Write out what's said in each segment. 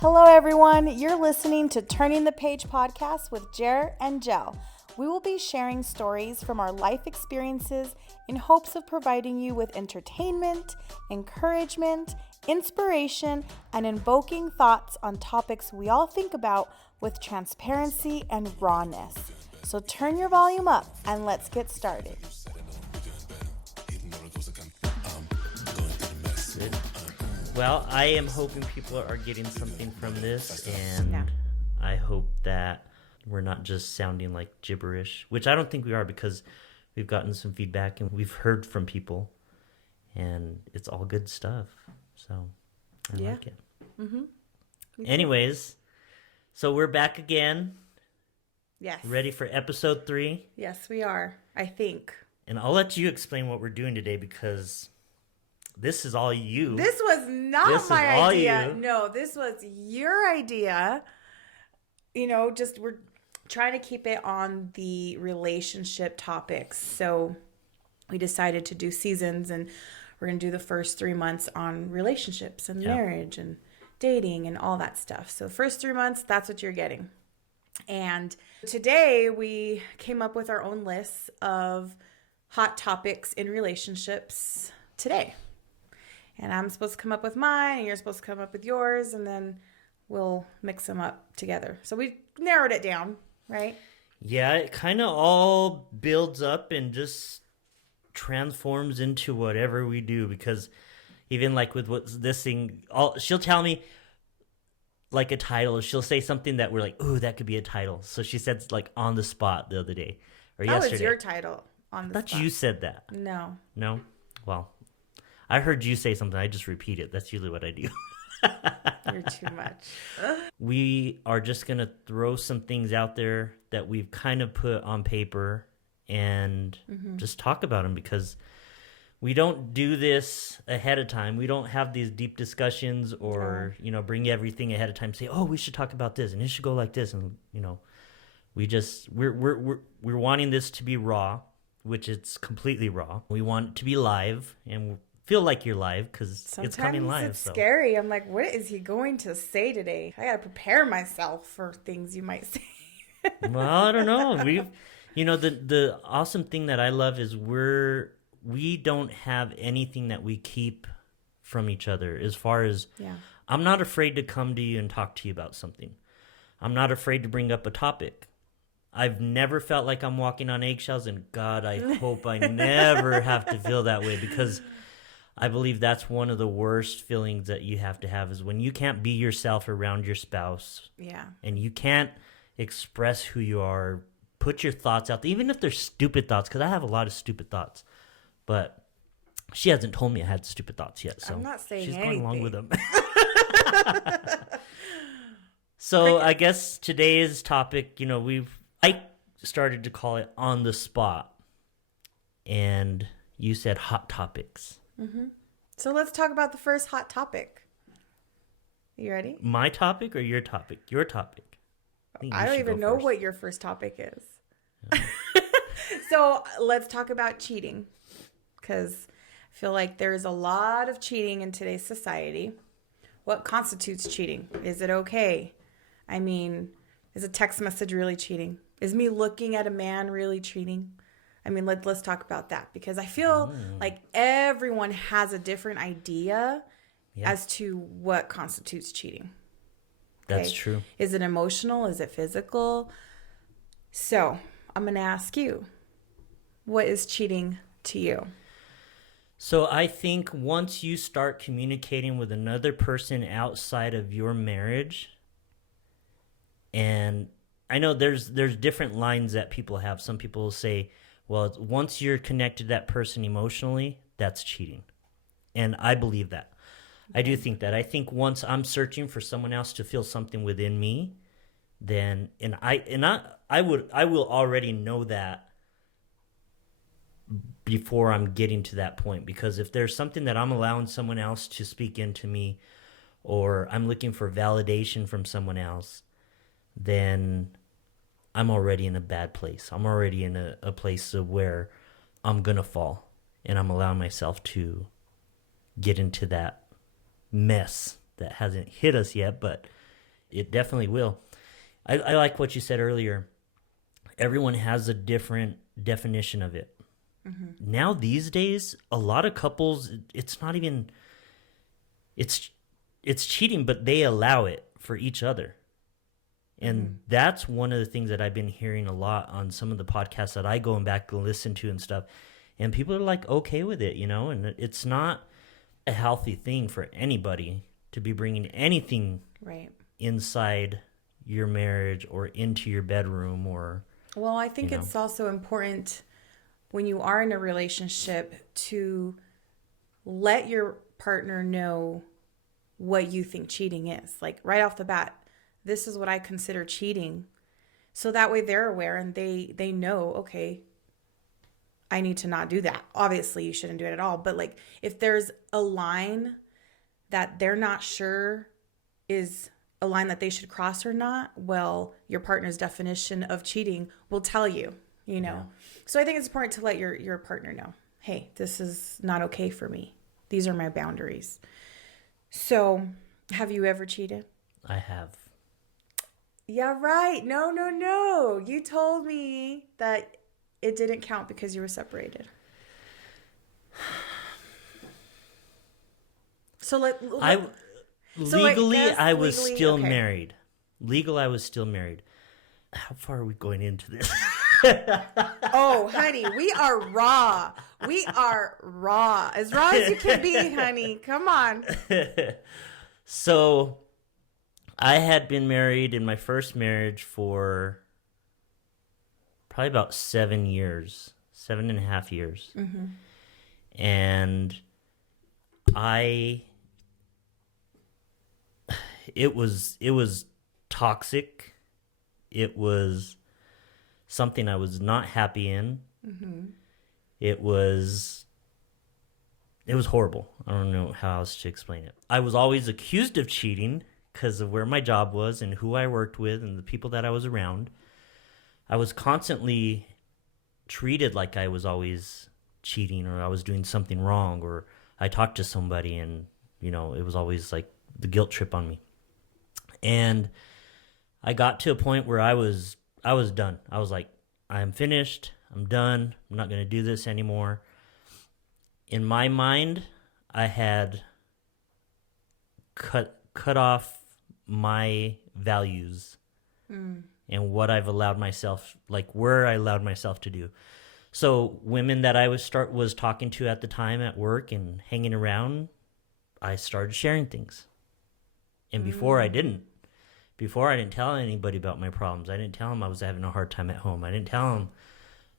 Hello, everyone. You're listening to Turning the Page podcast with Jer and Jel. We will be sharing stories from our life experiences in hopes of providing you with entertainment, encouragement, inspiration, and invoking thoughts on topics we all think about with transparency and rawness. So turn your volume up and let's get started. Well, I am hoping people are getting something from this, and I hope that we're not just sounding like gibberish, which I don't think we are, because we've gotten some feedback and we've heard from people, and it's all good stuff. So I like it. Mm-hmm. Anyways, so we're back again. Yes. Ready for episode 3? Yes, we are, I think. And I'll let you explain what we're doing today, because this is all you. This was not my idea. No, this was your idea. You know, just we're trying to keep it on the relationship topics. So we decided to do seasons, and we're going to do the first 3 months on relationships and marriage and dating and all that stuff. So first 3 months, that's what you're getting. And today we came up with our own lists of hot topics in relationships today. And I'm supposed to come up with mine, and you're supposed to come up with yours, and then we'll mix them up together. So we narrowed it down, right? Yeah, it kind of all builds up and just transforms into whatever we do, because even like with what's this thing, she'll tell me like a title. She'll say something that we're like, ooh, that could be a title. So she said like on the spot the other day or yesterday. That was your title, on the spot. I thought you said that. No. No? Well, I heard you say something. I just repeat it. That's usually what I do. You're too much. We are just going to throw some things out there that we've kind of put on paper and just talk about them, because we don't do this ahead of time. We don't have these deep discussions or, bring everything ahead of time. Say, oh, we should talk about this and it should go like this. And, we're wanting this to be raw, which it's completely raw. We want it to be live and feel like you're live, because it's coming live. It's scary. I'm like, what is he going to say today? I got to prepare myself for things you might say. Well, I don't know. The awesome thing that I love is we don't have anything that we keep from each other, as far as I'm not afraid to come to you and talk to you about something. I'm not afraid to bring up a topic. I've never felt like I'm walking on eggshells, and God, I hope I never have to feel that way, because I believe that's one of the worst feelings that you have to have, is when you can't be yourself around your spouse. Yeah. And you can't express who you are, put your thoughts out there, even if they're stupid thoughts, because I have a lot of stupid thoughts. But she hasn't told me I had stupid thoughts yet, so I'm not saying she's anything. going along with them. So I guess today's topic, I started to call it On the Spot, and you said hot topics. Mm-hmm. So let's talk about the first hot topic. You ready? My topic or your topic? Your topic. I don't even know what your first topic is. Yeah. So let's talk about cheating, because I feel like there's a lot of cheating in today's society. What constitutes cheating? Is it okay? I mean, is a text message really cheating? Is me looking at a man really cheating? I mean, let's talk about that, because I feel like everyone has a different idea as to what constitutes cheating. Okay? That's true. Is it emotional? Is it physical? So I'm going to ask you, what is cheating to you? So I think once you start communicating with another person outside of your marriage, and I know there's different lines that people have. Some people will say, well, once you're connected to that person emotionally, that's cheating. And I believe that. I do think that. I think once I'm searching for someone else to feel something within me, then I will already know that before I'm getting to that point. Because if there's something that I'm allowing someone else to speak into me, or I'm looking for validation from someone else, then I'm already in a bad place. I'm already in a place of where I'm going to fall, and I'm allowing myself to get into that mess that hasn't hit us yet, but It definitely will. I like what you said earlier. Everyone has a different definition of it. Mm-hmm. Now these days, a lot of couples, it's not even, it's cheating, but they allow it for each other. And that's one of the things that I've been hearing a lot on some of the podcasts that I go back and listen to and stuff. And people are like okay with it, and it's not a healthy thing for anybody to be bringing anything inside your marriage or into your bedroom or. Well, I think it's also important when you are in a relationship to let your partner know what you think cheating is. Like right off the bat, this is what I consider cheating. So that way they're aware and they know, okay, I need to not do that. Obviously, you shouldn't do it at all. But like if there's a line that they're not sure is a line that they should cross or not, well, your partner's definition of cheating will tell you, Yeah. So I think it's important to let your partner know, hey, this is not okay for me. These are my boundaries. So have you ever cheated? I have. Yeah, right. No. You told me that it didn't count because you were separated. Legally, I was still married. I was still married. How far are we going into this? Oh, honey, we are raw. We are raw. As raw as you can be, honey. Come on. So, I had been married in my first marriage for probably about 7 years, 7.5 years. Mm-hmm. And it was toxic. It was something I was not happy in. Mm-hmm. It was horrible. I don't know how else to explain it. I was always accused of cheating because of where my job was and who I worked with and the people that I was around. I was constantly treated like I was always cheating or I was doing something wrong or I talked to somebody and, it was always like the guilt trip on me. And I got to a point where I was done. I was like, I'm finished. I'm done. I'm not going to do this anymore. In my mind, I had cut off my values and what I've allowed myself, like where I allowed myself to do. So women that I was talking to at the time at work and hanging around, I started sharing things. And before I didn't. Before I didn't tell anybody about my problems. I didn't tell them I was having a hard time at home. I didn't tell them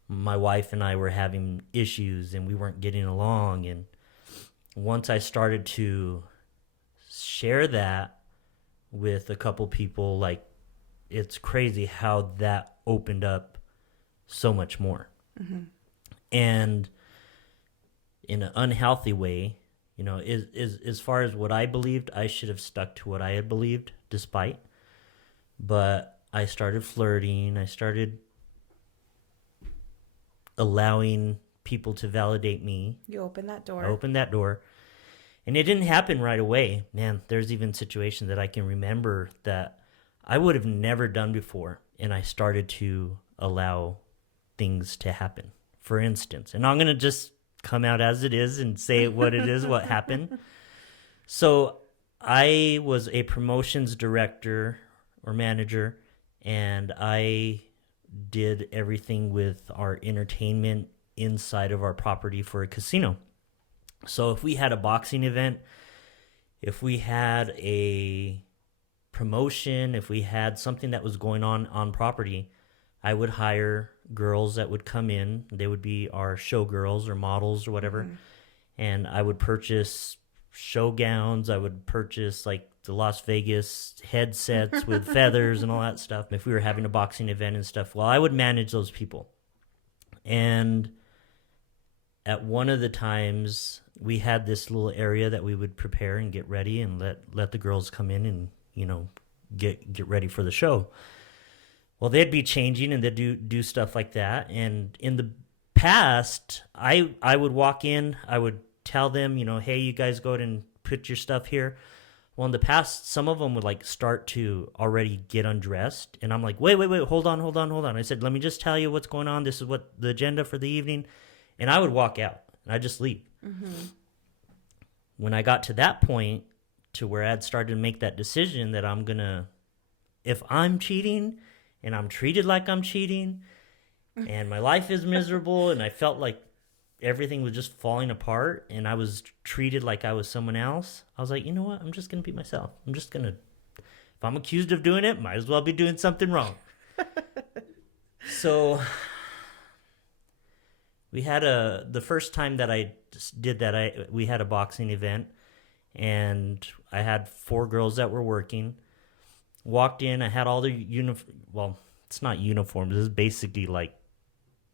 my wife and I were having issues and we weren't getting along. And once I started to share that with a couple people, like it's crazy how that opened up so much more. Mm-hmm. And in an unhealthy way, as far as what I believed, I should have stuck to what I had believed despite. But I started flirting. I started allowing people to validate me. You opened that door. I opened that door. And it didn't happen right away. Man, there's even situations that I can remember that I would have never done before. And I started to allow things to happen. For instance, and I'm going to just come out as it is and say what it is, what happened. So I was a promotions director or manager, and I did everything with our entertainment inside of our property for a casino. So if we had a boxing event, if we had a promotion, if we had something that was going on property, I would hire girls that would come in. They would be our show girls or models or whatever. Mm-hmm. And I would purchase show gowns. I would purchase like the Las Vegas headsets with feathers and all that stuff. If we were having a boxing event and stuff, well, I would manage those people. And at one of the times, we had this little area that we would prepare and get ready and let the girls come in and, get ready for the show. Well, they'd be changing and they'd do stuff like that. And in the past, I would walk in, I would tell them, hey, you guys go ahead and put your stuff here. Well, in the past, some of them would like start to already get undressed, and I'm like, wait, hold on. I said, let me just tell you what's going on. This is what the agenda for the evening, and I would walk out and I would just leave. Mm-hmm. When I got to that point, to where I'd started to make that decision that if I'm cheating and I'm treated like I'm cheating, and my life is miserable, and I felt like everything was just falling apart and I was treated like I was someone else, I was like, you know what? I'm just going to be myself. If I'm accused of doing it, might as well be doing something wrong. So we had the first time that I did that, we had a boxing event, and I had 4 girls that were working. Walked in, I had all the well, it's not uniforms. It's basically like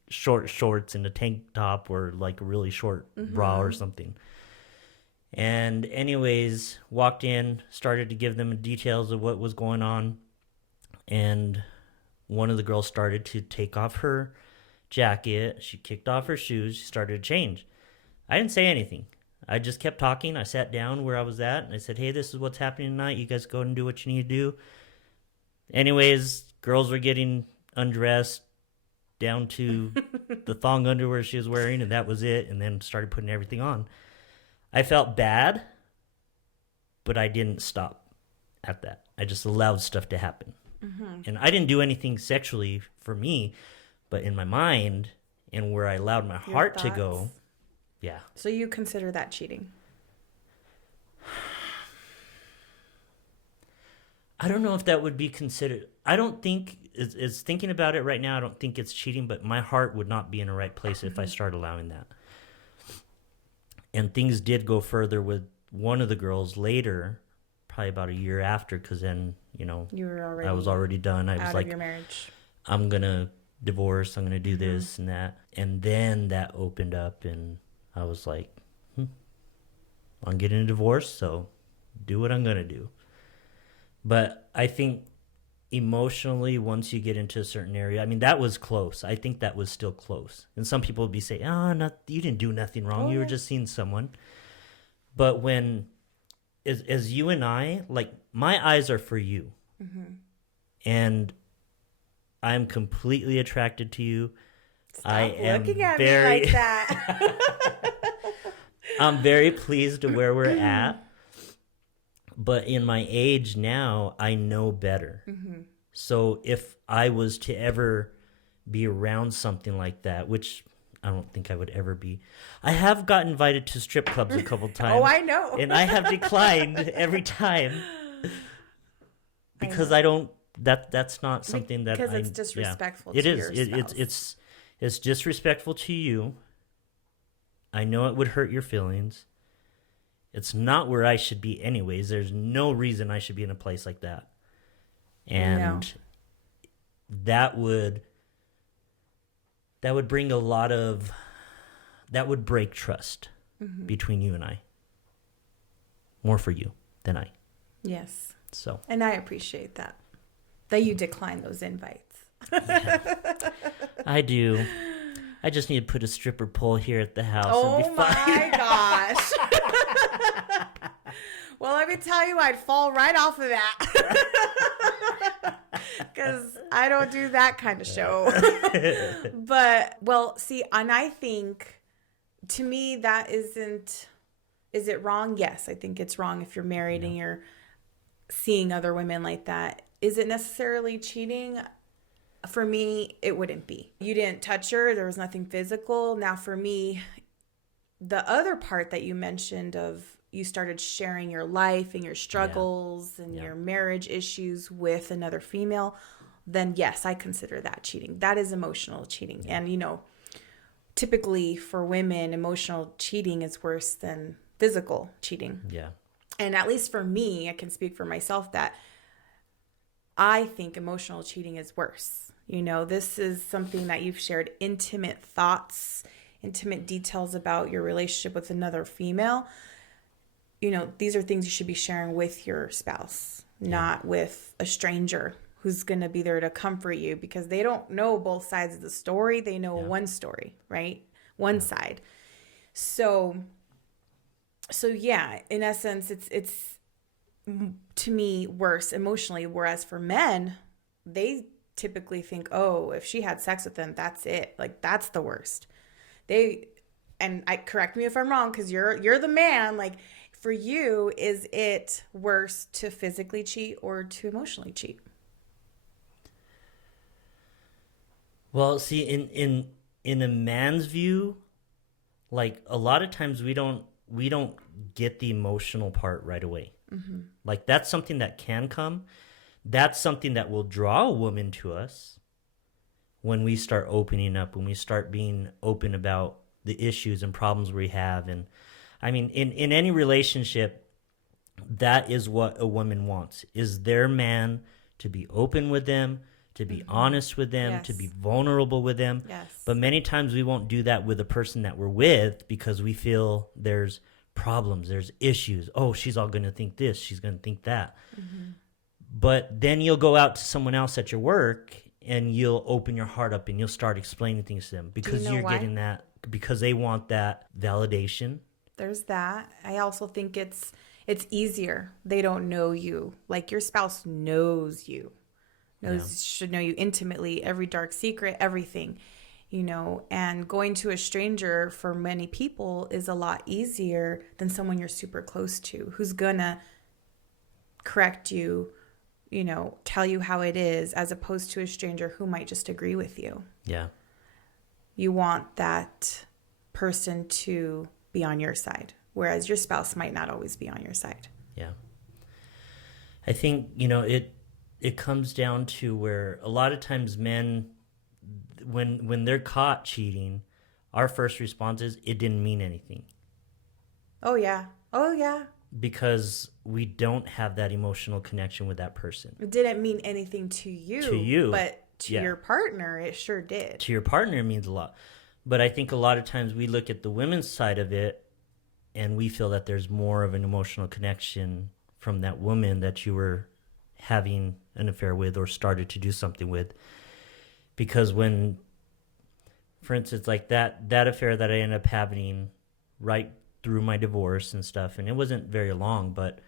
short shorts and a tank top or like a really short bra or something. And anyways, walked in, started to give them details of what was going on. And one of the girls started to take off her jacket. She kicked off her shoes. She started to change. I didn't say anything. I just kept talking. I sat down where I was at and I said, hey, this is what's happening tonight. You guys go and do what you need to do. Anyways, girls were getting undressed down to the thong underwear she was wearing, and that was it, and then started putting everything on. I felt bad, but I didn't stop at that. I just allowed stuff to happen. Mm-hmm. And I didn't do anything sexually for me, but in my mind and where I allowed my heart to go, yeah. So you consider that cheating? I don't know if that would be considered. I don't think, is thinking about it right now, I don't think it's cheating, but my heart would not be in the right place if I start allowing that. And things did go further with one of the girls later, probably about a year after, because then, I was already done. I was like, your marriage. I'm going to divorce, I'm going to do this and that. And then that opened up, and I was like, I'm getting a divorce, so do what I'm going to do. But I think emotionally, once you get into a certain area, I mean, that was close. I think that was still close. And some people would be saying, you didn't do nothing wrong. You were just seeing someone. But as you and I, like, my eyes are for you. Mm-hmm. And I'm completely attracted to you. Stop looking at me like that. I'm very pleased to where we're at. But in my age now, I know better. Mm-hmm. So if I was to ever be around something like that, which I don't think I would ever be, I have got invited to strip clubs a couple times. Oh, I know. And I have declined every time because I don't. That's not something that because it's disrespectful. Yeah. To your spouse. It's disrespectful to you. I know it would hurt your feelings. It's not where I should be anyways. There's no reason I should be in a place like that. And that would bring a lot of, that would break trust between you and I. More for you than I. Yes. So. And I appreciate that you decline those invites. Yeah, I do. I just need to put a stripper pole here at the house. Oh, and be fine. My gosh. Well, let me tell you, I'd fall right off of that. Because I don't do that kind of show. But, well, see, and I think, to me, that isn't, is it wrong? Yes, I think it's wrong if you're married and you're seeing other women like that. Is it necessarily cheating? For me, it wouldn't be. You didn't touch her. There was nothing physical. Now, for me, the other part that you mentioned of you started sharing your life and your struggles and your marriage issues with another female, then yes, I consider that cheating. That is emotional cheating. Yeah. And, typically for women, emotional cheating is worse than physical cheating. Yeah. And at least for me, I can speak for myself that I think emotional cheating is worse. This is something that you've shared intimate thoughts, intimate details about your relationship with another female. These are things you should be sharing with your spouse, not with a stranger who's going to be there to comfort you, because they don't know both sides of the story. They know one story, right? One side. So yeah, in essence, it's to me, worse emotionally. Whereas for men, they typically think, oh, if she had sex with him, that's it. Like, that's the worst. And I correct me if I'm wrong, because you're the man. Like, for you, is it worse to physically cheat or to emotionally cheat? Well, see, in a man's view, like a lot of times we don't get the emotional part right away. Mm-hmm. Like that's something that can come. That's something that will draw a woman to us when we start opening up, when we start being open about the issues and problems we have. And I mean, in any relationship, that is what a woman wants, is their man to be open with them, to be honest with them, to be vulnerable with them. Yes. But many times we won't do that with the person that we're with because we feel there's problems, there's issues. Oh, she's all going to think this, she's going to think that. But then you'll go out to someone else at your work and you'll open your heart up and you'll start explaining things to them because you're getting that, because they want that validation. There's that. I also think it's easier. They don't know you. Like, your spouse knows you. Should know you intimately, every dark secret, everything, and going to a stranger for many people is a lot easier than someone you're super close to, who's gonna correct you, tell you how it is, as opposed to a stranger who might just agree with you. Yeah. You want that person to be on your side, whereas your spouse might not always be on your side. Yeah. I think, it comes down to where a lot of times men, when they're caught cheating, our first response is it didn't mean anything. Oh yeah. Because we don't have that emotional connection with that person. It didn't mean anything to you, but to your partner, it sure did. To your partner, it means a lot. But I think a lot of times we look at the women's side of it and we feel that there's more of an emotional connection from that woman that you were having an affair with or started to do something with. Because when, for instance, like that affair that I ended up having right through my divorce and stuff, and it wasn't very long, but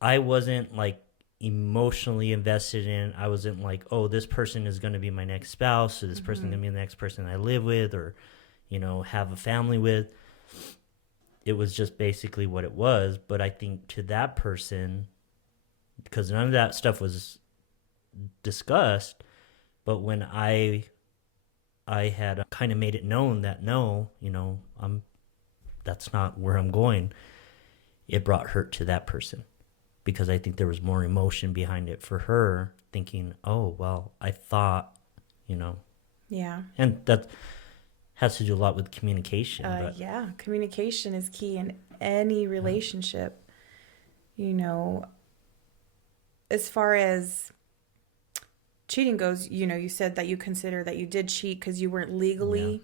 I wasn't like emotionally invested in. I wasn't like, oh, this person is going to be my next spouse, or this person is going to be the next person I live with, or have a family with. It was just basically what it was. But I think to that person, because none of that stuff was discussed, but when I had kind of made it known that no, that's not where I'm going, it brought hurt to that person, because I think there was more emotion behind it for her, thinking, oh, well, I thought, Yeah. And that has to do a lot with communication. Yeah, communication is key in any relationship. As far as cheating goes, you said that you consider that you did cheat because you weren't legally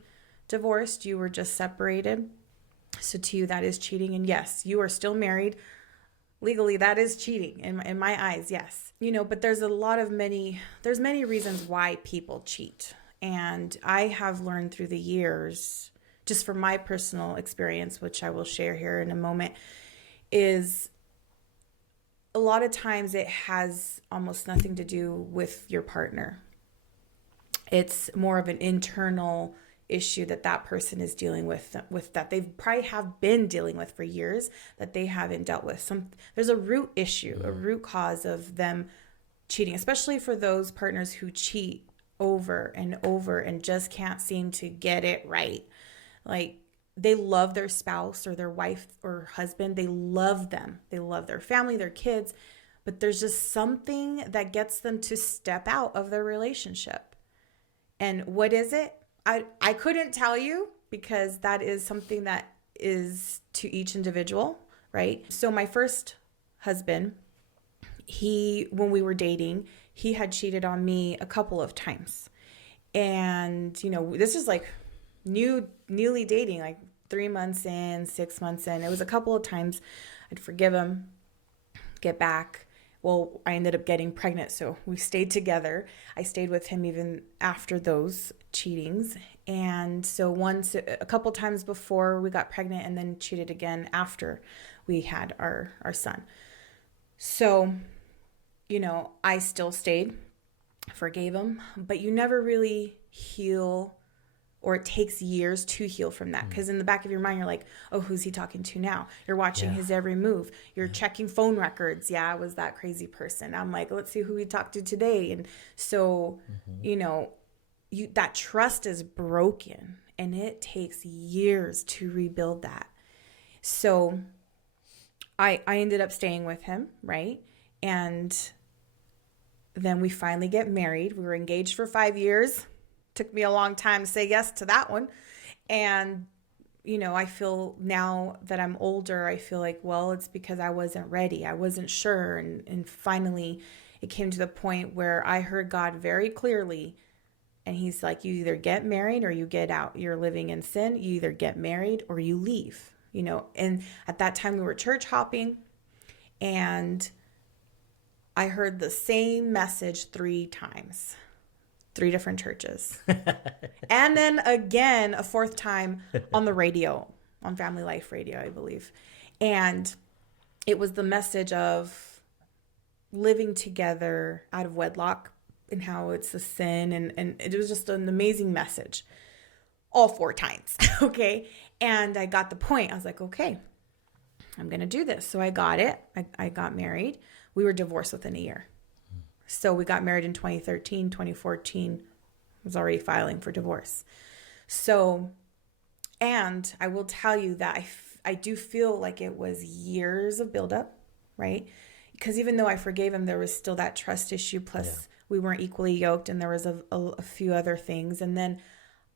divorced. You were just separated. So to you, that is cheating. And yes, you are still married. Legally, that is cheating in my eyes, yes. But there's many reasons why people cheat. And I have learned through the years, just from my personal experience, which I will share here in a moment, is a lot of times it has almost nothing to do with your partner. It's more of an internal issue that person is dealing with that they probably have been dealing with for years, that they haven't dealt with. There's a root issue, a root cause of them cheating, especially for those partners who cheat over and over and just can't seem to get it right. Like, they love their spouse or their wife or husband. They love them. They love their family, their kids, but there's just something that gets them to step out of their relationship. And what is it? I couldn't tell you, because that is something that is to each individual, right? So my first husband, when we were dating, he had cheated on me a couple of times. And, this is like newly dating, like 3 months in, 6 months in. It was a couple of times. I'd forgive him, get back. Well, I ended up getting pregnant, so we stayed together. I stayed with him even after those cheatings. And so a couple times before we got pregnant, and then cheated again after we had our son. So, I still stayed, forgave him, but you never really heal, or it takes years to heal from that. Because in the back of your mind, you're like, oh, who's he talking to now? You're watching his every move. You're checking phone records. Yeah, I was that crazy person. I'm like, let's see who he talked to today. And so, that trust is broken, and it takes years to rebuild that. So I ended up staying with him, right? And then we finally get married. We were engaged for 5 years. Took me a long time to say yes to that one. And, I feel now that I'm older, I feel like, well, it's because I wasn't ready. I wasn't sure. And finally, it came to the point where I heard God very clearly. And he's like, you either get married or you get out. You're living in sin. You either get married or you leave, And at that time we were church hopping, and I heard the same message 3 times, 3 different churches. And then again, a 4th time on the radio, on Family Life Radio, I believe. And it was the message of living together out of wedlock and how it's a sin. And it was just an amazing message all 4 times. Okay. And I got the point. I was like, okay, I'm going to do this. So I got it. I got married. We were divorced within a year. So we got married in 2013, 2014, was already filing for divorce. So, and I will tell you that I do feel like it was years of buildup, right? Because even though I forgave him, there was still that trust issue. Plus, we weren't equally yoked, and there was a few other things. And then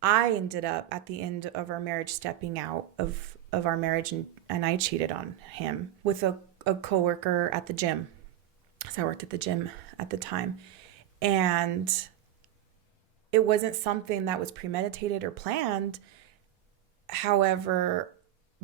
I ended up at the end of our marriage stepping out of our marriage, and I cheated on him with a coworker at the gym. So I worked at the gym at the time, and it wasn't something that was premeditated or planned. However,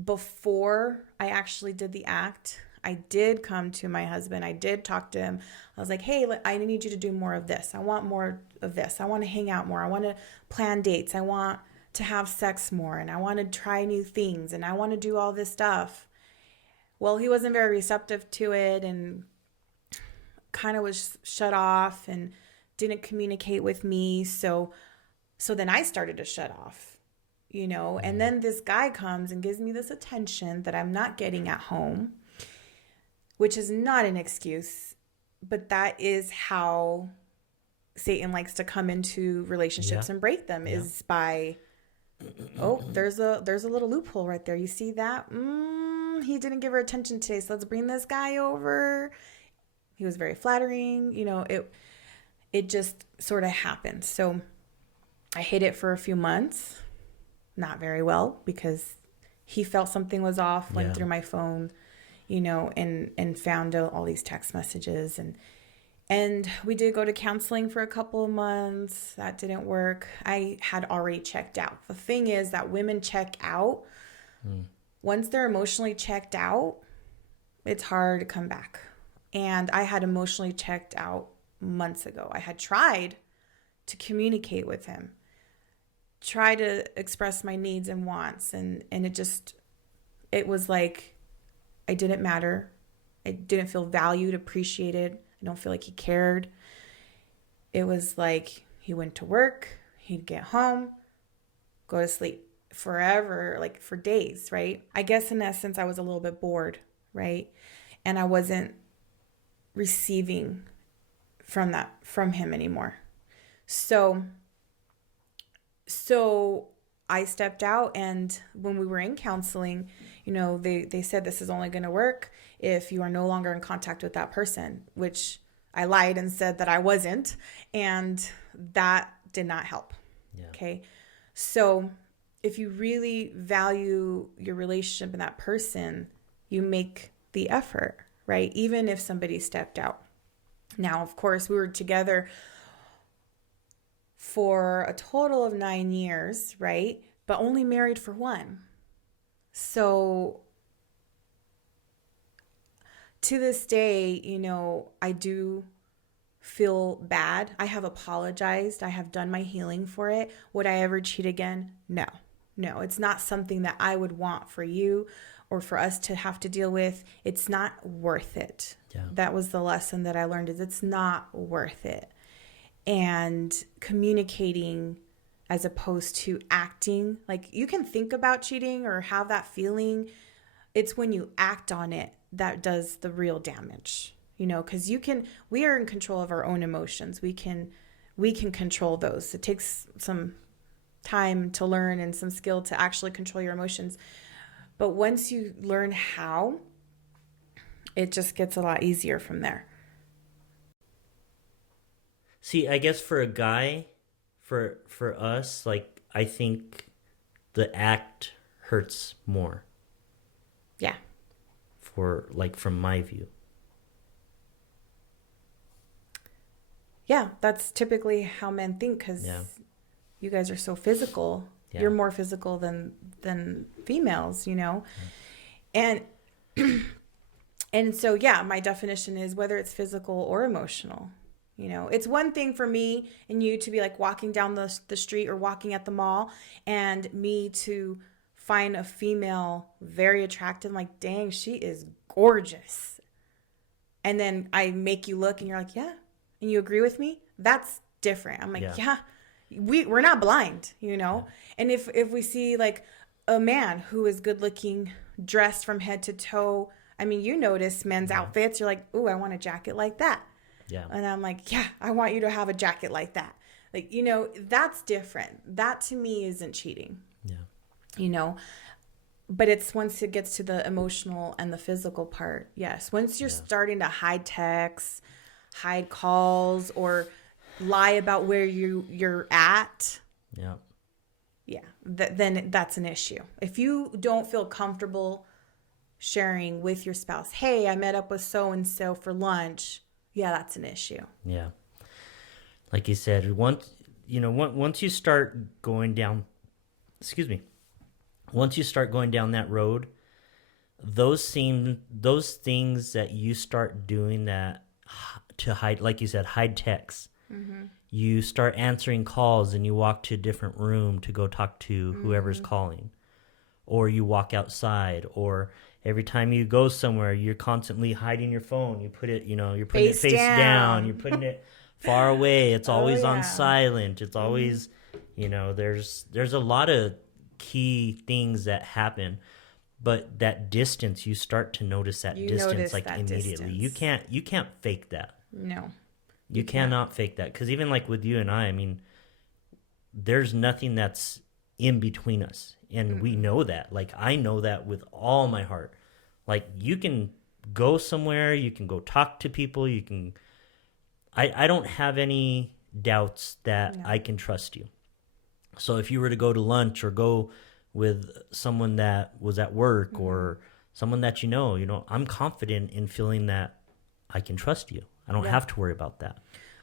before I actually did the act, I did come to my husband. I did talk to him. I was like, hey, I need you to do more of this. I want more of this. I want to hang out more. I want to plan dates. I want to have sex more, and I want to try new things, and I want to do all this stuff. Well, he wasn't very receptive to it, and kind of was shut off and didn't communicate with me. So then I started to shut off, and then this guy comes and gives me this attention that I'm not getting at home, which is not an excuse, but that is how Satan likes to come into relationships and break them, is by, oh, there's a little loophole right there. You see that? He didn't give her attention today, so let's bring this guy over. He was very flattering. It just sort of happened. So I hid it for a few months, not very well, because he felt something was off, went through my phone, and found out all these text messages. And we did go to counseling for a couple of months. That didn't work. I had already checked out. The thing is that women check out. Once they're emotionally checked out, it's hard to come back. And I had emotionally checked out months ago. I had tried to communicate with him, try to express my needs and wants. And it was like I didn't matter. I didn't feel valued, appreciated. I don't feel like he cared. It was like he went to work, he'd get home, go to sleep forever, like for days, right? I guess in essence, I was a little bit bored, right? And I wasn't receiving from him anymore. So I stepped out, and when we were in counseling, they said this is only going to work if you are no longer in contact with that person, which I lied and said that I wasn't, and that did not help. Okay. So if you really value your relationship and that person, you make the effort, right? Even if somebody stepped out. Now, of course, we were together for a total of 9 years, right? But only married for 1. So to this day, I do feel bad. I have apologized. I have done my healing for it. Would I ever cheat again? No, it's not something that I would want for you or for us to have to deal with, it's not worth it. Yeah. That was the lesson that I learned, is it's not worth it. And communicating as opposed to acting. Like, you can think about cheating or have that feeling. It's when you act on it that does the real damage, because we are in control of our own emotions. We can control those. It takes some time to learn and some skill to actually control your emotions. But once you learn how, it just gets a lot easier from there. See, I guess for a guy, for us, like, I think the act hurts more. Yeah. From my view. Yeah, that's typically how men think, because you guys are so physical. Yeah. You're more physical than females, And and so, my definition is whether it's physical or emotional. It's one thing for me and you to be like walking down the street or walking at the mall, and me to find a female very attractive. I'm like, dang, she is gorgeous. And then I make you look and you're like, yeah. And you agree with me? That's different. I'm like, yeah, we're not blind, Yeah. And if we see like a man who is good looking, dressed from head to toe, I mean, you notice men's outfits, you're like, ooh, I want a jacket like that. Yeah. And I'm like, yeah, I want you to have a jacket like that. Like, that's different. That to me isn't cheating. Yeah. But it's once it gets to the emotional and the physical part. Yes. Once you're starting to hide texts, hide calls, or lie about where you're at. Yeah. Yeah. Then that's an issue. If you don't feel comfortable sharing with your spouse, hey, I met up with so-and-so for lunch. Yeah, that's an issue. Yeah. Like you said, once you start going down, once you start going down that road, those things that you start doing that to hide, like you said, hide texts. Mm-hmm. You start answering calls and you walk to a different room to go talk to whoever's calling, or you walk outside, or every time you go somewhere, you're constantly hiding your phone. You put it, you're putting it face down. You're putting it far away. It's always on silent. It's always, there's a lot of key things that happen, but that distance, you start to notice that distance like immediately. Distance. You can't fake that. No. You cannot fake that, because even like with you and I mean, there's nothing that's in between us. And we know that. Like, I know that with all my heart. Like, you can go somewhere, you can go talk to people, you can... I don't have any doubts that I can trust you. So if you were to go to lunch or go with someone that was at work or someone that I'm confident in feeling that I can trust you. I don't have to worry about that.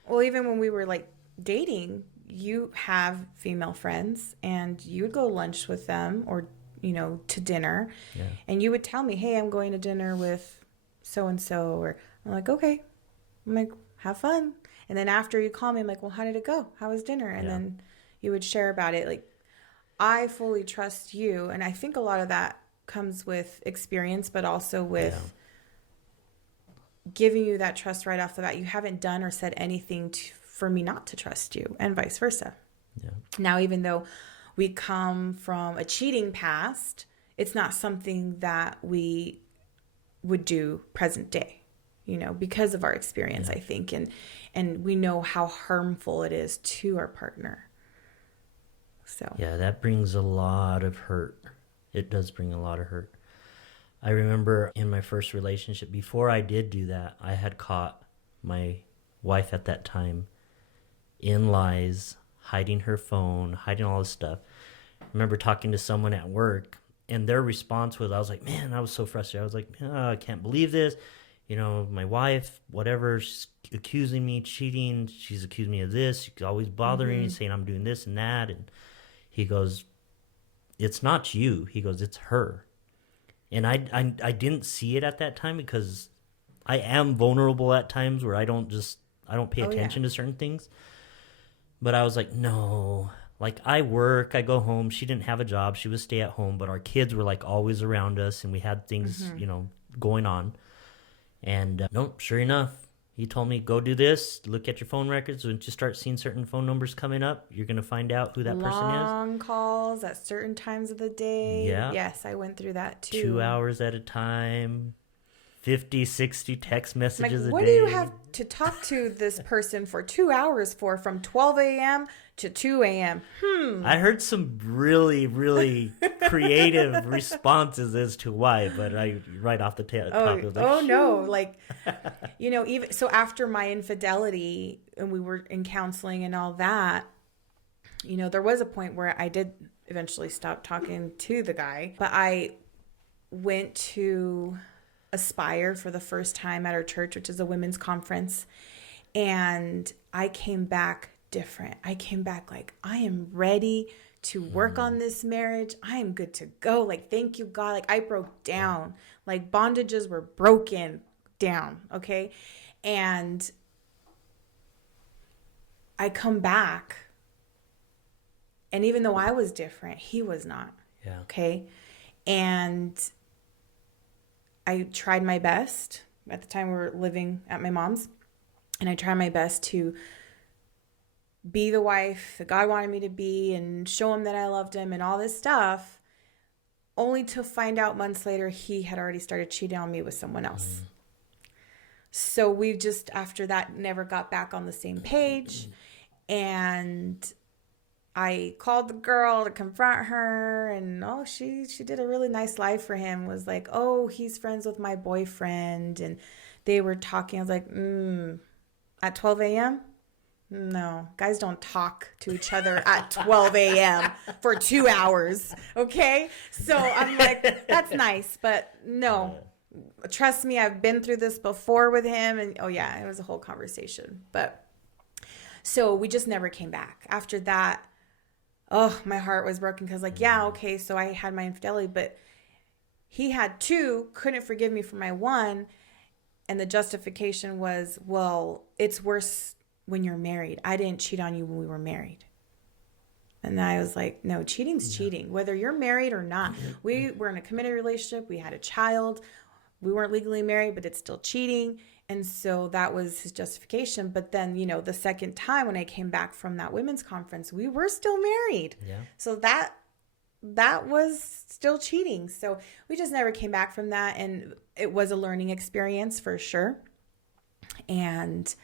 Well, even when we were like dating, you have female friends and you would go lunch with them or, to dinner. Yeah. And you would tell me, hey, I'm going to dinner with so-and-so. Or I'm like, okay. I'm like, have fun. And then after you call me, I'm like, well, how did it go? How was dinner? And then you would share about it. Like, I fully trust you. And I think a lot of that comes with experience, but also with giving you that trust right off the bat. You haven't done or said anything for me not to trust you, and vice versa. Yeah. Now, even though we come from a cheating past, it's not something that we would do present day, because of our experience, I think. And we know how harmful it is to our partner. So. Yeah, that brings a lot of hurt. It does bring a lot of hurt. I remember in my first relationship, before I did do that, I had caught my wife at that time in lies, hiding her phone, hiding all this stuff. I remember talking to someone at work, and their response was, I was like, man, I was so frustrated. I was like, oh, I can't believe this. My wife, whatever, she's accusing me, cheating. She's accused me of this. She's always bothering me, saying I'm doing this and that. And he goes, it's not you. He goes, it's her. And I didn't see it at that time, because I am vulnerable at times where I don't pay attention to certain things. But I was like, no, like I work, I go home. She didn't have a job. She was stay at home, but our kids were like always around us and we had things, going on. And nope, sure enough, he told me, go do this, look at your phone records. Once you start seeing certain phone numbers coming up, you're going to find out who that person is. Long calls at certain times of the day. Yeah. Yes, I went through that too. 2 hours at a time, 50, 60 text messages a day. What do you have to talk to this person for 2 hours for, from 12 a.m. to 2 a.m.? I heard some really, really creative responses as to why, but I right off the top was like, no, like, even so after my infidelity and we were in counseling and all that, there was a point where I did eventually stop talking to the guy, but I went to Aspire for the first time at our church, which is a women's conference, and I came back different. I came back like, I am ready to work on this marriage. I am good to go. Like, thank you, God. Like, I broke down. Like, bondages were broken down, okay? And I come back, and even though I was different, he was not. Yeah. Okay? And I tried my best. At the time, we were living at my mom's, and I tried my best to be the wife that God wanted me to be and show him that I loved him and all this stuff, only to find out months later he had already started cheating on me with someone else. So we just, after that, never got back on the same page. And I called the girl to confront her, and she did a really nice life for him. Was like, he's friends with my boyfriend, and they were talking. I was like, at 12 a.m.? No, guys don't talk to each other at 12 a.m. for 2 hours, okay? So I'm like, that's nice, but no. Trust me, I've been through this before with him, and it was a whole conversation. But so we just never came back. After that, my heart was broken because so I had my infidelity, but he had two, couldn't forgive me for my one, and the justification was, well, it's worse when you're married. I didn't cheat on you when we were married. And I was like, no, cheating's cheating, whether you're married or not. We were in a committed relationship. We had a child. We weren't legally married, but it's still cheating. And so that was his justification. But then, the second time when I came back from that women's conference, we were still married. Yeah. So that was still cheating. So we just never came back from that. And it was a learning experience for sure. And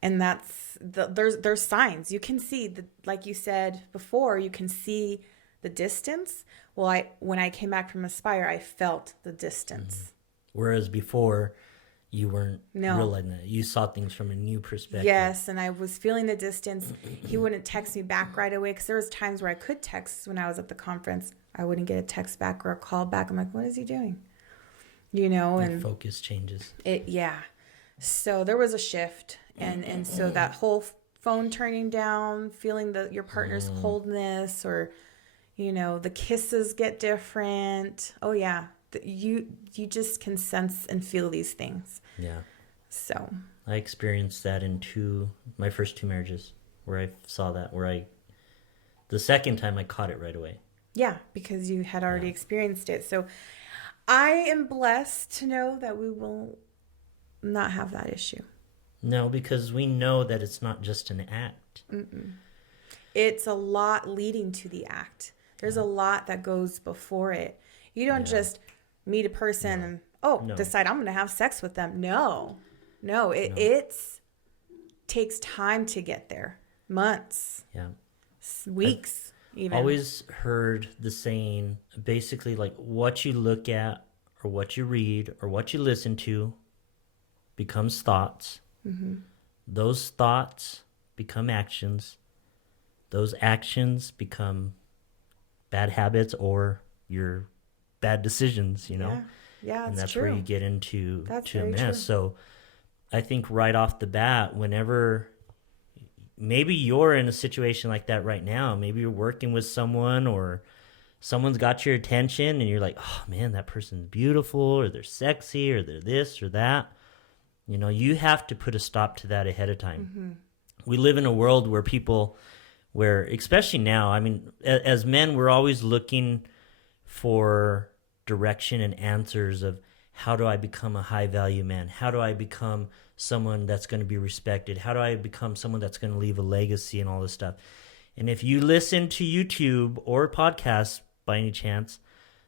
that's there's signs. You can see like you said before, you can see the distance. Well, when I came back from Aspire, I felt the distance. Whereas before, you weren't realizing that. You saw things from a new perspective. Yes, and I was feeling the distance. He wouldn't text me back right away, because there was times where I could text when I was at the conference. I wouldn't get a text back or a call back. I'm like, what is he doing? And focus changes. So there was a shift. And so that whole phone turning down, feeling your partner's coldness, or, the kisses get different. Oh, yeah. You just can sense and feel these things. Yeah. So I experienced that in my first two marriages, where I saw that, the second time I caught it right away. Yeah, because you had already experienced it. So I am blessed to know that we will not have that issue. No, because we know that it's not just an act. It's a lot leading to the act. There's a lot that goes before it. You don't just meet a person and decide I'm going to have sex with them. No, it takes time to get there. Months. Yeah. Weeks. Even. Always heard the saying, basically, like, what you look at or what you read or what you listen to becomes thoughts. Those thoughts become actions. Those actions become bad habits or your bad decisions, Yeah, and that's true. where you get into a mess. True. So I think right off the bat, whenever maybe you're in a situation like that right now, maybe you're working with someone or someone's got your attention and you're like, oh man, that person's beautiful, or they're sexy, or they're this or that. You have to put a stop to that ahead of time. We live in a world where people where, especially now, I mean, as men, we're always looking for direction and answers of how do I become a high value man? How do I become someone that's going to be respected? How do I become someone that's going to leave a legacy and all this stuff? And if you listen to YouTube or podcasts by any chance,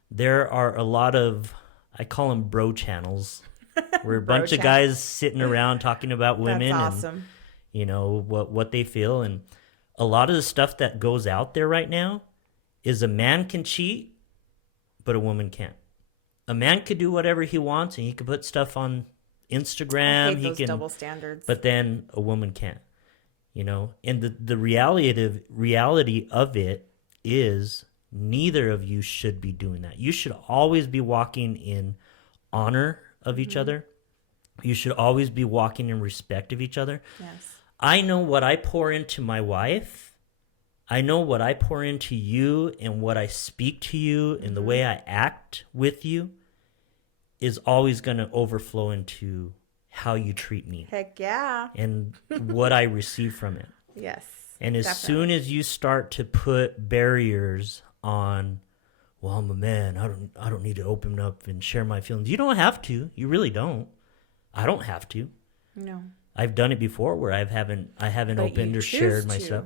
there are a lot of, I call them bro channels, where a bunch of guys sitting around talking about women. That's awesome. And, you know, what they feel. And a lot of the stuff that goes out there right now is a man can cheat, but a woman can't. A man could do whatever he wants, and he could put stuff on Instagram. I hate those double standards. But then a woman can't. You know, and the reality of it is neither of you should be doing that. You should always be walking in honor of each other. You should always be walking in respect of each other. Yes. I know what I pour into my wife. I know what I pour into you, and what I speak to you and the way I act with you is always going to overflow into how you treat me. Heck yeah. And what I receive from it. Yes. And as soon as you start to put barriers on, well, I'm a man, I don't need to open up and share my feelings. You don't have to. You really don't. I don't have to. No. I've done it before where I haven't opened or shared myself.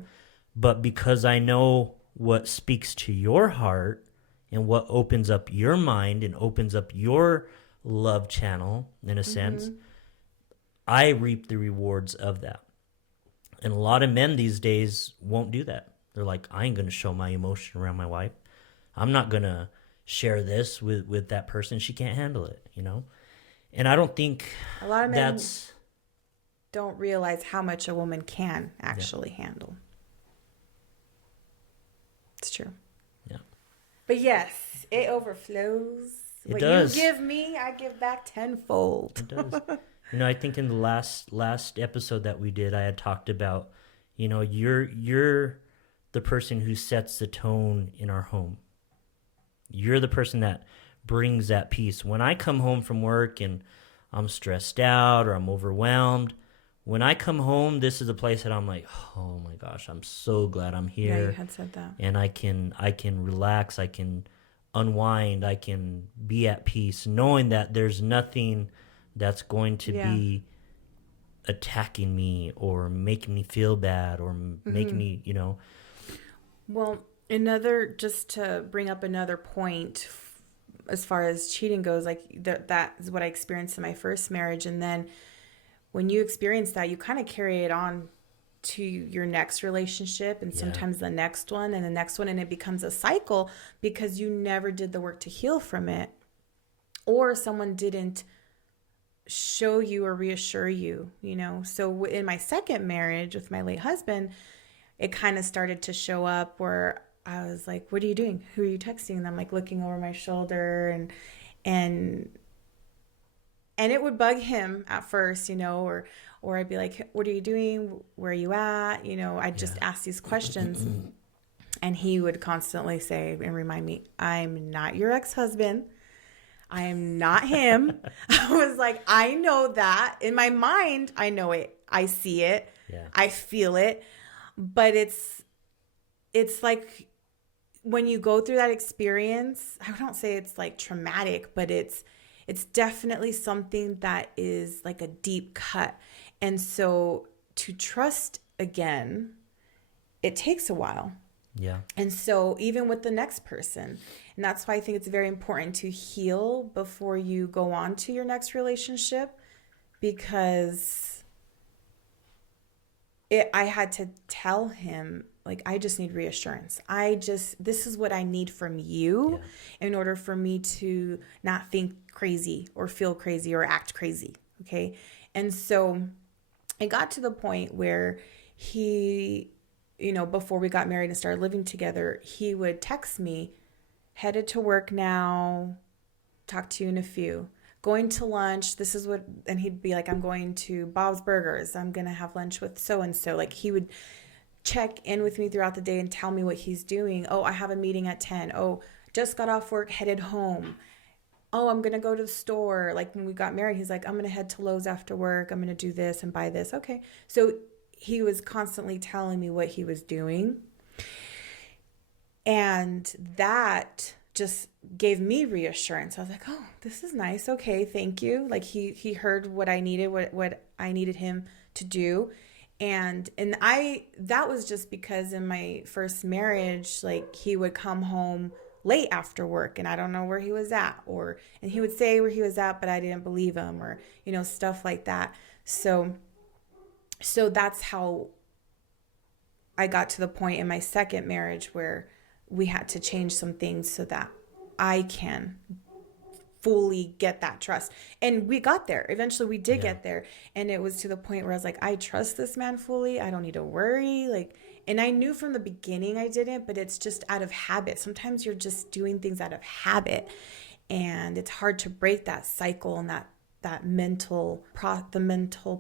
But because I know what speaks to your heart and what opens up your mind and opens up your love channel, in a sense, I reap the rewards of that. And a lot of men these days won't do that. They're like, I ain't going to show my emotion around my wife. I'm not going to share this with that person. She can't handle it, you know? And I don't think a lot of men don't realize how much a woman can actually handle. It's true. Yeah. But yes, it overflows. It does. You give me, I give back tenfold. It does. You know, I think in the last episode that we did, I had talked about, you know, you're the person who sets the tone in our home. You're the person that brings that peace. When I come home from work and I'm stressed out or I'm overwhelmed, when I come home, this is a place that I'm like, oh my gosh, I'm so glad I'm here. Yeah, you had said that. And I can relax, I can unwind, I can be at peace, knowing that there's nothing that's going to be attacking me or making me feel bad or making me, you know. Well, just to bring up another point as far as cheating goes, like that is what I experienced in my first marriage. And then when you experience that, you kind of carry it on to your next relationship and sometimes the next one and the next one. And it becomes a cycle because you never did the work to heal from it, or someone didn't show you or reassure you, you know? So in my second marriage with my late husband, it kind of started to show up where I was like, what are you doing? Who are you texting? And I'm like looking over my shoulder and it would bug him at first, you know, or I'd be like, what are you doing? Where are you at? You know, I'd just ask these questions and he would constantly say and remind me, I'm not your ex-husband. I am not him. I was like, I know that. In my mind, I know it. I see it. Yeah. I feel it. But it's like when you go through that experience, I don't say it's like traumatic, but it's definitely something that is like a deep cut. And so to trust again, it takes a while. Yeah. And so even with the next person, and that's why I think it's very important to heal before you go on to your next relationship, because I had to tell him, like, I just need reassurance. This is what I need from you in order for me to not think crazy or feel crazy or act crazy. Okay. And so it got to the point where he, you know, before we got married and started living together, he would text me, headed to work now, talk to you in a few, going to lunch, this is what, and he'd be like, I'm going to Bob's Burgers, I'm going to have lunch with so-and-so. Like he would check in with me throughout the day and tell me what he's doing. Oh, I have a meeting at 10. Oh, just got off work, headed home. Oh, I'm going to go to the store. Like when we got married, he's like, I'm going to head to Lowe's after work. I'm going to do this and buy this. Okay. So he was constantly telling me what he was doing. And that just gave me reassurance. I was like, oh, this is nice. Okay, thank you. Like he heard what I needed, what I needed him to do. And that was just because in my first marriage, like he would come home late after work and I don't know where he was at, and he would say where he was at, but I didn't believe him, or, stuff like that. So that's how I got to the point in my second marriage where we had to change some things so that I can fully get that trust. And we got there. Eventually we did get there. And it was to the point where I was like, I trust this man fully. I don't need to worry. And I knew from the beginning I didn't, but it's just out of habit. Sometimes you're just doing things out of habit. And it's hard to break that cycle and that mental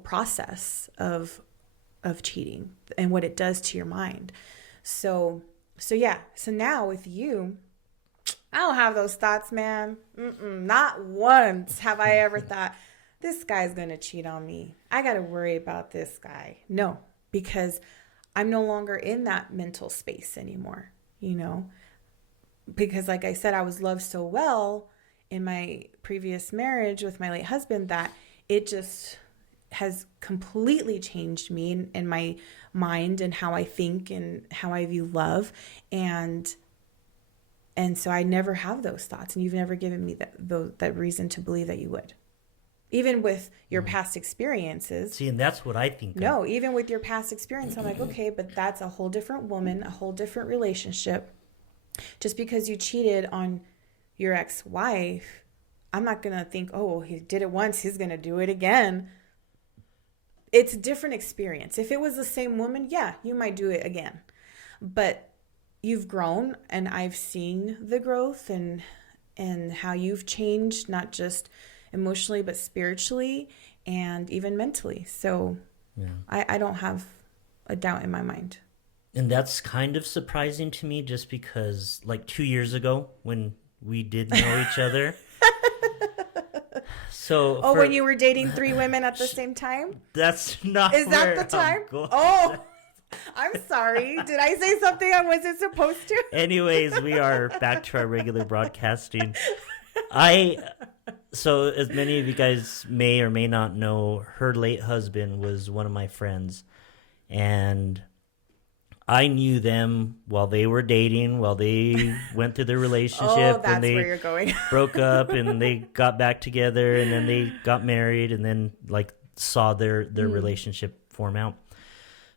process of cheating and what it does to your mind. So now with you, I don't have those thoughts, man. Not once have I ever thought, this guy's going to cheat on me. I got to worry about this guy. No, because I'm no longer in that mental space anymore, because like I said, I was loved so well in my previous marriage with my late husband that it just has completely changed me and my mind and how I think and how I view love. And so I never have those thoughts. And you've never given me that reason to believe that you would. Even with your past experiences. See, and that's what I think. No, even with your past experience, I'm like, okay, but that's a whole different woman, a whole different relationship. Just because you cheated on your ex-wife, I'm not going to think, oh, he did it once, he's going to do it again. It's a different experience. If it was the same woman, yeah, you might do it again. But you've grown, and I've seen the growth and how you've changed, not just emotionally, but spiritually and even mentally. So I don't have a doubt in my mind. And that's kind of surprising to me, just because like 2 years ago when we did know each other. So when you were dating 3 women at the same time? That's not. Is that the time? Oh, I'm sorry. Did I say something I wasn't supposed to? Anyways, we are back to our regular broadcasting. So as many of you guys may or may not know, her late husband was one of my friends, and I knew them while they were dating, while they went through their relationship. That's where you're going. Broke up, and they got back together, and then they got married, and then saw their relationship form out.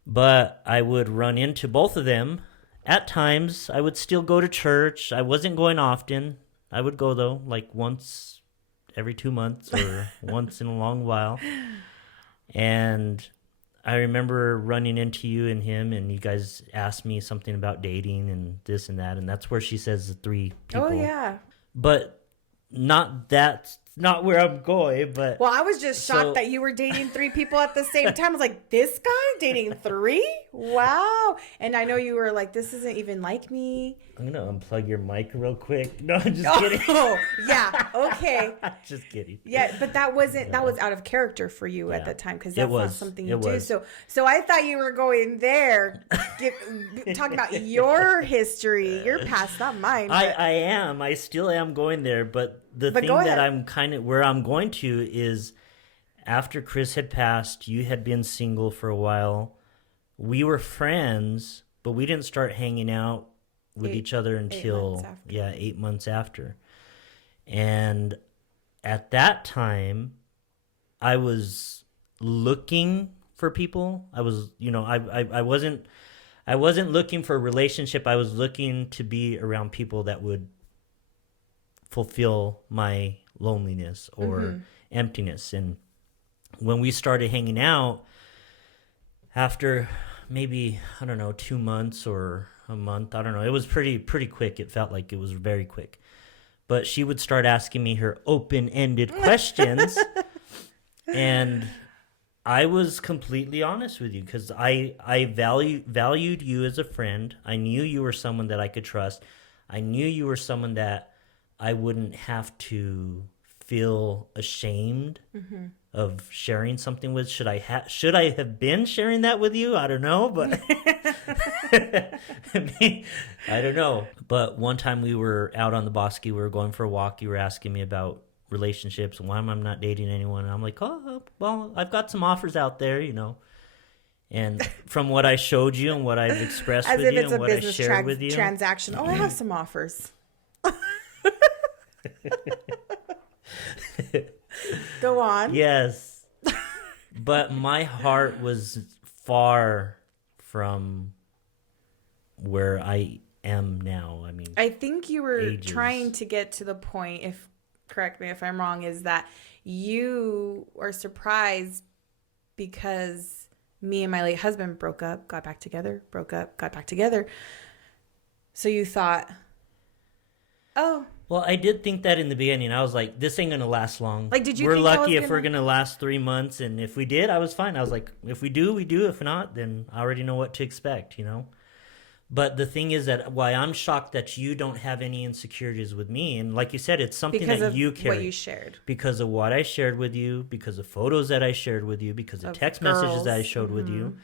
But I would run into both of them. At times, I would still go to church. I wasn't going often. I would go, though, once every 2 months or once in a long while. And I remember running into you and him, and you guys asked me something about dating and this and that, and that's where she says the 3 people. Oh, yeah. But not where I'm going, but... Well, I was just shocked that you were dating 3 people at the same time. I was like, this guy dating 3? Wow. And I know you were like, this isn't even like me. I'm going to unplug your mic real quick. No, I'm just kidding. Oh, yeah. Okay. Just kidding. Yeah, but that was out of character for you at the time, because that's not something you do. So I thought you were going there, talking about your history, your past, not mine. I am. I still am going there, but the thing that I'm where I'm going to is, after Chris had passed, you had been single for a while. We were friends, but we didn't start hanging out with each other until 8 months after. And at that time, I was looking for people. I was, I wasn't looking for a relationship. I was looking to be around people that would fulfill my loneliness or emptiness. And when we started hanging out, after maybe, 2 months or a month, I don't know, it was pretty quick. It felt like it was very quick. But she would start asking me her open-ended questions. And I was completely honest with you, because I valued you as a friend. I knew you were someone that I could trust. I knew you were someone that I wouldn't have to feel ashamed of sharing something with. Should I have been sharing that with you? I don't know, but I don't know. But one time we were out on the bosque, we were going for a walk. You were asking me about relationships and why am I not dating anyone? And I'm like, oh, well, I've got some offers out there, you know. And from what I showed you and what I've expressed as with if you it's and a what I business shared with you, transaction. Oh, I have some offers. Go on. Yes. But my heart was far from where I am now. I mean, I think you were ages. trying to get to the point, correct me if I'm wrong, is that you are surprised because me and my late husband broke up, got back together, broke up, got back together. So you thought, oh. Well, I did think that in the beginning. I was like, this ain't going to last long. Like, did you We're think lucky if we're going to last 3 months. And if we did, I was fine. I was like, if we do, we do. If not, then I already know what to expect, you know? But the thing is that why I'm shocked that you don't have any insecurities with me. And like you said, it's something because that you carry. What you shared. Because of what I shared with you, because of photos that I shared with you, because of text messages that I showed with you.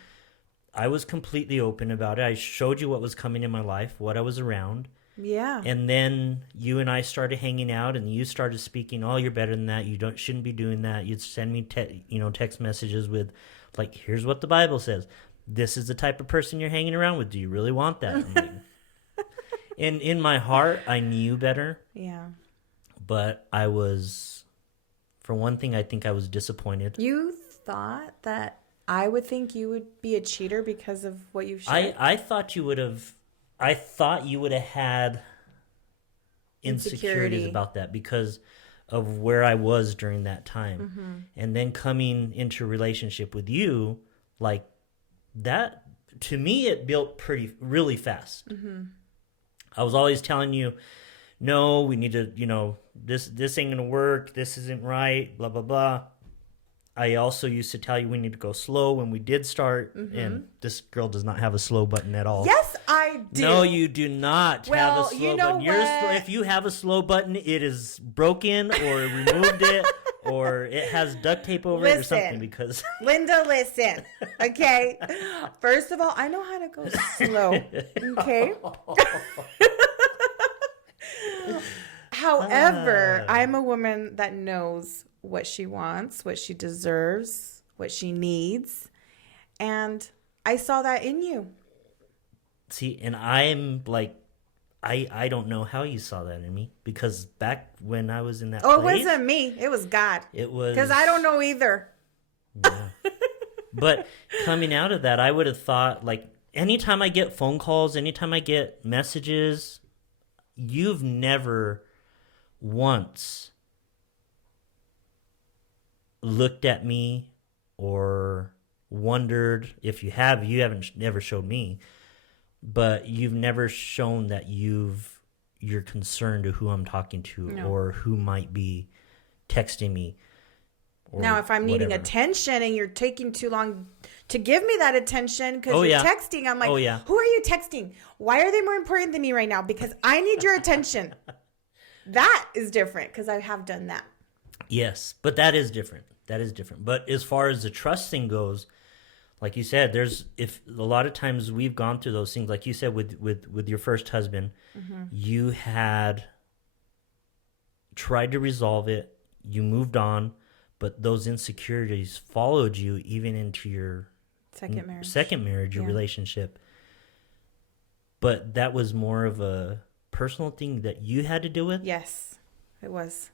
I was completely open about it. I showed you what was coming in my life, what I was around. Yeah. And then you and I started hanging out, and you started speaking. Oh, you're better than that. You shouldn't be doing that. You'd send me text messages with, like, here's what the Bible says. This is the type of person you're hanging around with. Do you really want that? I'm like, and in my heart, I knew better. Yeah. But I was, for one thing, I think I was disappointed. You thought that I would think you would be a cheater because of what you've shared? I thought you would have. I thought you would have had insecurities about that because of where I was during that time. And then coming into a relationship with you, like that, to me, it built really fast. I was always telling you, no, we need to, this ain't going to work. This isn't right, blah, blah, blah. I also used to tell you we need to go slow when we did start, and this girl does not have a slow button at all. Yes, I do. No, you do not have a slow button. If you have a slow button, it is broken or removed it or it has duct tape over it or something. Because Linda, listen, okay? First of all, I know how to go slow, okay? However, I'm a woman that knows what she wants, what she deserves, what she needs. And I saw that in you. See, and I'm like, I don't know how you saw that in me, because back when I was in that place, it wasn't me. It was God. It was. Because I don't know either. Yeah. But coming out of that, I would have thought, like, anytime I get phone calls, anytime I get messages, you've never once looked at me or wondered. If you haven't never showed me, but you've never shown that you're concerned to who I'm talking to or who might be texting me. Now, if I'm needing attention and you're taking too long to give me that attention because you're texting, I'm like, who are you texting? Why are they more important than me right now? Because I need your attention. That is different, because I have done that. Yes, but that is different. That is different. But as far as the trust thing goes, like you said, if a lot of times we've gone through those things, like you said with your first husband, you had tried to resolve it, you moved on, but those insecurities followed you even into your second marriage, your relationship. But that was more of a personal thing that you had to deal with? Yes, it was.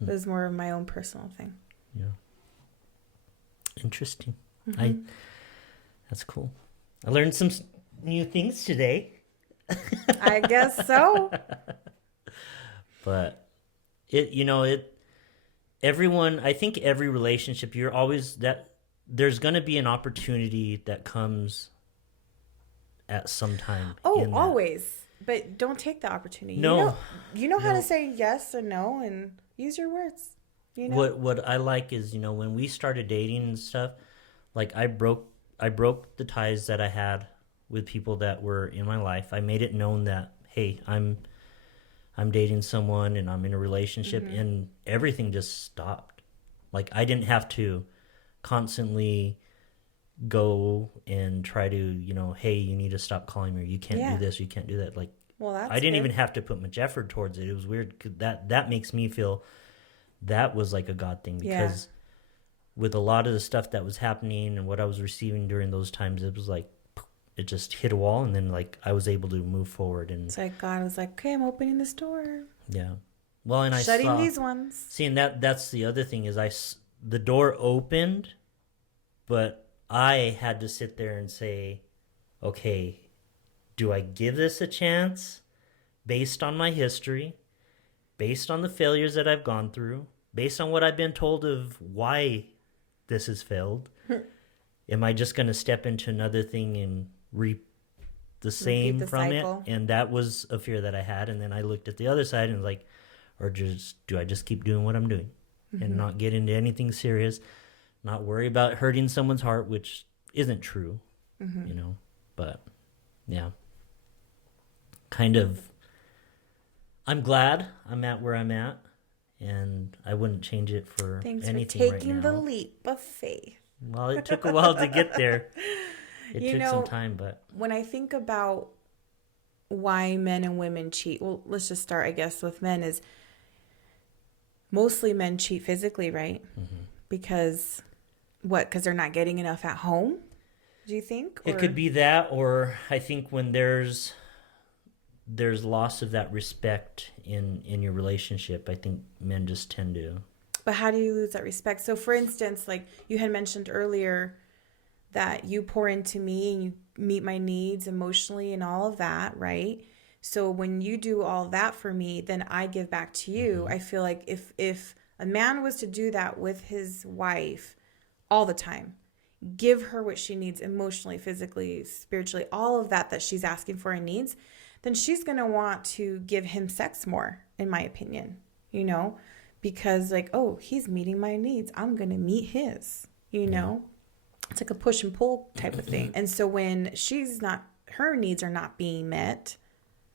It was more of my own personal thing. Yeah. Interesting. That's cool. I learned some new things today. I guess so. But everyone, I think every relationship, there's going to be an opportunity that comes at some time. Oh, always. But don't take the opportunity. No. You know how to say yes or no and use your words. You know? What I like is, when we started dating and stuff, like I broke the ties that I had with people that were in my life. I made it known that, hey, I'm I'm dating someone and I'm in a relationship, and everything just stopped. Like, I didn't have to constantly go and try to, hey, you need to stop calling me, or you can't do this, you can't do that. Like, well, that's I didn't good. even have to put much effort towards it. It was weird. 'Cause that makes me feel that was like a God thing, because with a lot of the stuff that was happening and what I was receiving during those times, it was like it just hit a wall, and then like I was able to move forward. And it's like God was like, okay, I'm opening this door. Yeah. Well, and shutting these ones. Seeing that's the other thing is the door opened, but I had to sit there and say, okay, do I give this a chance based on my history, based on the failures that I've gone through, based on what I've been told of why this has failed? Am I just going to step into another thing and reap the same from cycle. It? And that was a fear that I had. And then I looked at the other side and was like, or do I just keep doing what I'm doing and not get into anything serious, not worry about hurting someone's heart, which isn't true, but yeah, kind of, I'm glad I'm at where I'm at, and I wouldn't change it for anything right now. Thanks for taking the leap of faith. Well, it took a while to get there. It took some time, but when I think about why men and women cheat, well, let's just start, I guess, with men. Is mostly men cheat physically, right? Because they're not getting enough at home? Do you think? It could be that, or I think when there's loss of that respect in your relationship, I think men just tend to. But how do you lose that respect? So, for instance, like you had mentioned earlier, that you pour into me and you meet my needs emotionally and all of that, right? So when you do all of that for me, then I give back to you. I feel like if a man was to do that with his wife all the time, give her what she needs emotionally, physically, spiritually, all of that she's asking for and needs, then she's going to want to give him sex more, in my opinion, because like, oh, he's meeting my needs, I'm going to meet his, It's like a push and pull type of thing. And so when her needs are not being met,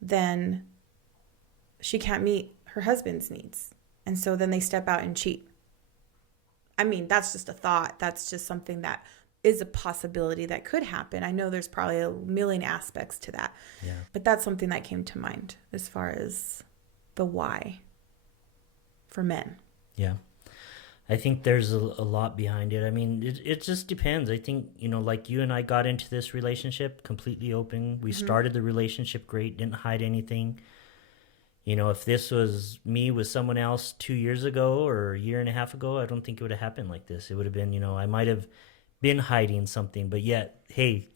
then she can't meet her husband's needs. And so then they step out and cheat. I mean, that's just a thought. That's just something that is a possibility that could happen. I know there's probably a million aspects to that. Yeah. But that's something that came to mind as far as the why for men. Yeah. I think there's a lot behind it. I mean, it just depends. I think, like you and I got into this relationship completely open. We started the relationship great, didn't hide anything. If this was me with someone else 2 years ago or a year and a half ago, I don't think it would have happened like this. It would have been, I might have been hiding something, but yet, hey,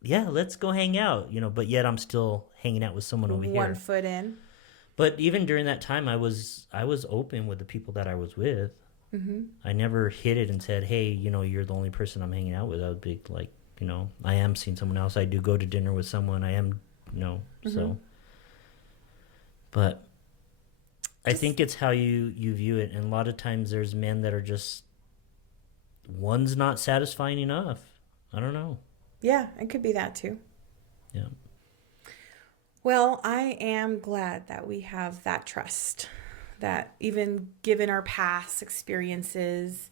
let's go hang out, but yet I'm still hanging out with someone over here. 1 foot in. But even during that time, I was open with the people that I was with. I never hid it and said, hey, you're the only person I'm hanging out with. I would be like, I am seeing someone else. I do go to dinner with someone. I am, so. But I think it's how you view it. And a lot of times there's men that are just, one's not satisfying enough. I don't know. Yeah, it could be that too. Yeah. Well, I am glad that we have that trust, that even given our past experiences,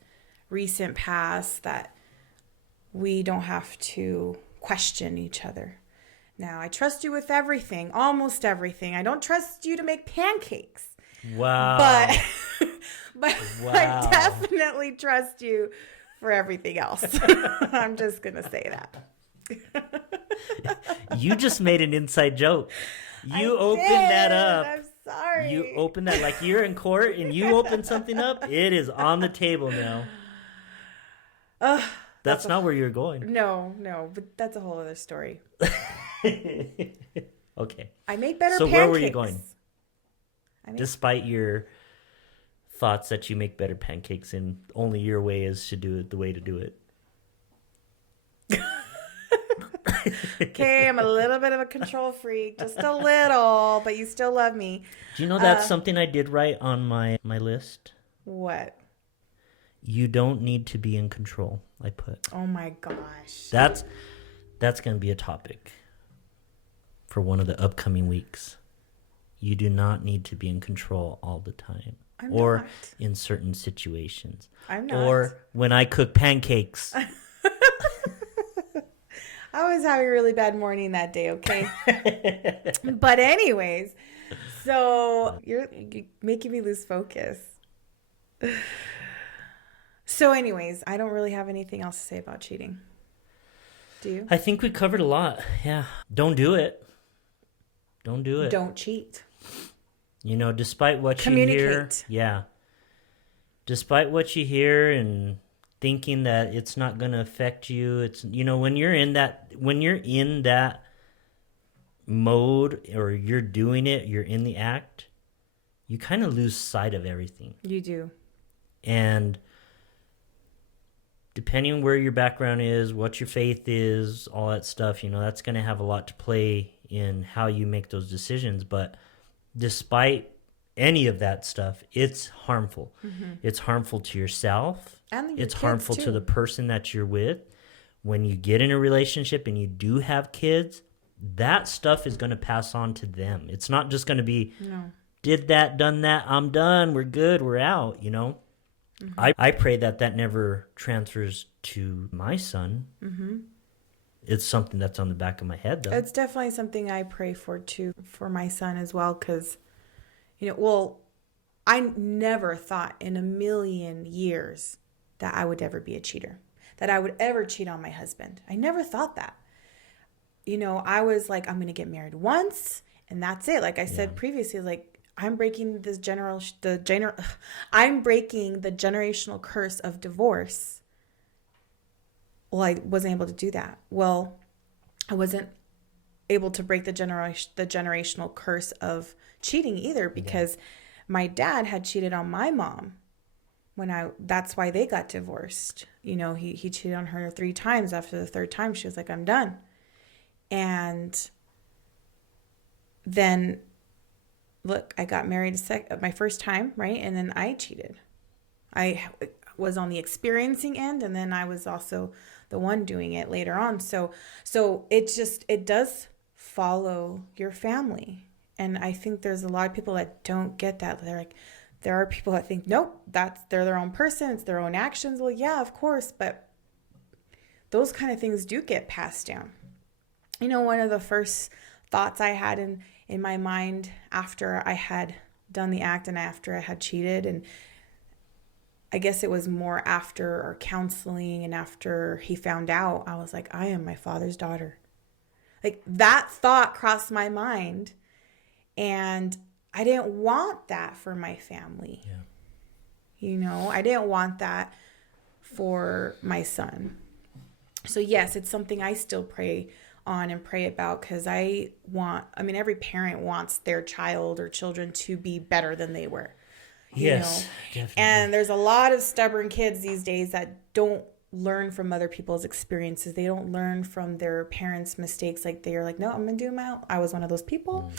recent past, that we don't have to question each other. Now, I trust you with everything, almost everything. I don't trust you to make pancakes. Wow. But wow. I definitely trust you for everything else. I'm just going to say that. You just made an inside joke. You opened that up. I'm sorry. You opened that like you're in court and you open something up. It is on the table now. That's not where you're going. No, but that's a whole other story. Okay. I make better pancakes. So where were you going? Despite your thoughts that you make better pancakes and only your way is to do it the way to do it. Okay, I'm a little bit of a control freak, just a little, but you still love me. Do you know that's something I did write on my list? What? You don't need to be in control, I put. Oh my gosh. That's going to be a topic for one of the upcoming weeks. you do not need to be in control all the time. I'm or not. in certain situations. I'm not. Or when I cook pancakes. I was having a really bad morning that day, okay? But anyways, so you're making me lose focus. So anyways, I don't really have anything else to say about cheating. Do you? I think we covered a lot. Yeah. Don't do it. Don't do it. Don't cheat. You know, despite what you hear. Yeah. Despite what you hear and thinking that it's not going to affect you, it's, you know, when you're in that mode, or you're doing it, you're in the act, you kind of lose sight of everything. You do. And depending on where your background is, what your faith is, all that stuff, you know, that's going to have a lot to play in how you make those decisions. But despite any of that stuff, it's harmful. Mm-hmm. It's harmful to yourself. And it's harmful to the person that you're with. When you get in a relationship and you do have kids, that stuff is going to pass on to them. It's not just going to be, did that, done that, I'm done, we're good, we're out, you know. Mm-hmm. I pray that never transfers to my son. Mm-hmm. It's something that's on the back of my head, though. It's definitely something I pray for, too, for my son as well, because, you know, well, I never thought in a million years that I would ever be a cheater, that I would ever cheat on my husband. I never thought that. You know, I was like, I'm going to get married once, and that's it. Like I said previously, like, I'm breaking the generational curse of divorce. Well, I wasn't able to do that. Well, I wasn't able to break the generational curse of cheating either, because my dad had cheated on my mom that's why they got divorced. You know, he cheated on her 3 times. After the 3rd time, she was like, I'm done. And then, look, I got married my first time, right? And then I cheated. I was on the experiencing end, and then I was also the one doing it later on. So it does follow your family. And I think there's a lot of people that don't get that. They're like, there are people that think, nope, they're their own person, it's their own actions. Well, yeah, of course, but those kind of things do get passed down. You know, one of the first thoughts I had in my mind after I had done the act and after I had cheated, and I guess it was more after our counseling and after he found out, I was like, I am my father's daughter. Like, that thought crossed my mind, and I didn't want that for my family. Yeah. You know, I didn't want that for my son. So yes, it's something I still pray on and pray about, because every parent wants their child or children to be better than they were. Yes, definitely. And there's a lot of stubborn kids these days that don't learn from other people's experiences. They don't learn from their parents' mistakes. Like, they're like, no, I'm going to do my own. I was one of those people.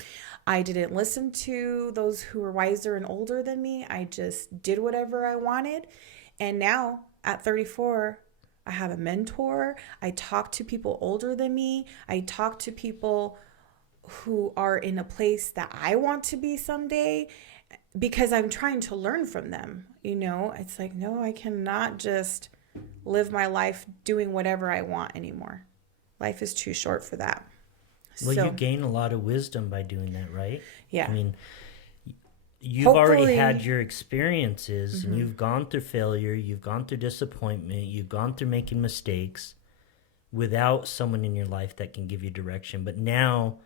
I didn't listen to those who were wiser and older than me. I just did whatever I wanted. And now at 34, I have a mentor. I talk to people older than me. I talk to people who are in a place that I want to be someday, because I'm trying to learn from them. You know, it's like, no, I cannot just live my life doing whatever I want anymore. Life is too short for that. Well, you gain a lot of wisdom by doing that, right? Yeah. I mean, you've already had your experiences, and you've gone through failure, you've gone through disappointment, you've gone through making mistakes without someone in your life that can give you direction. But now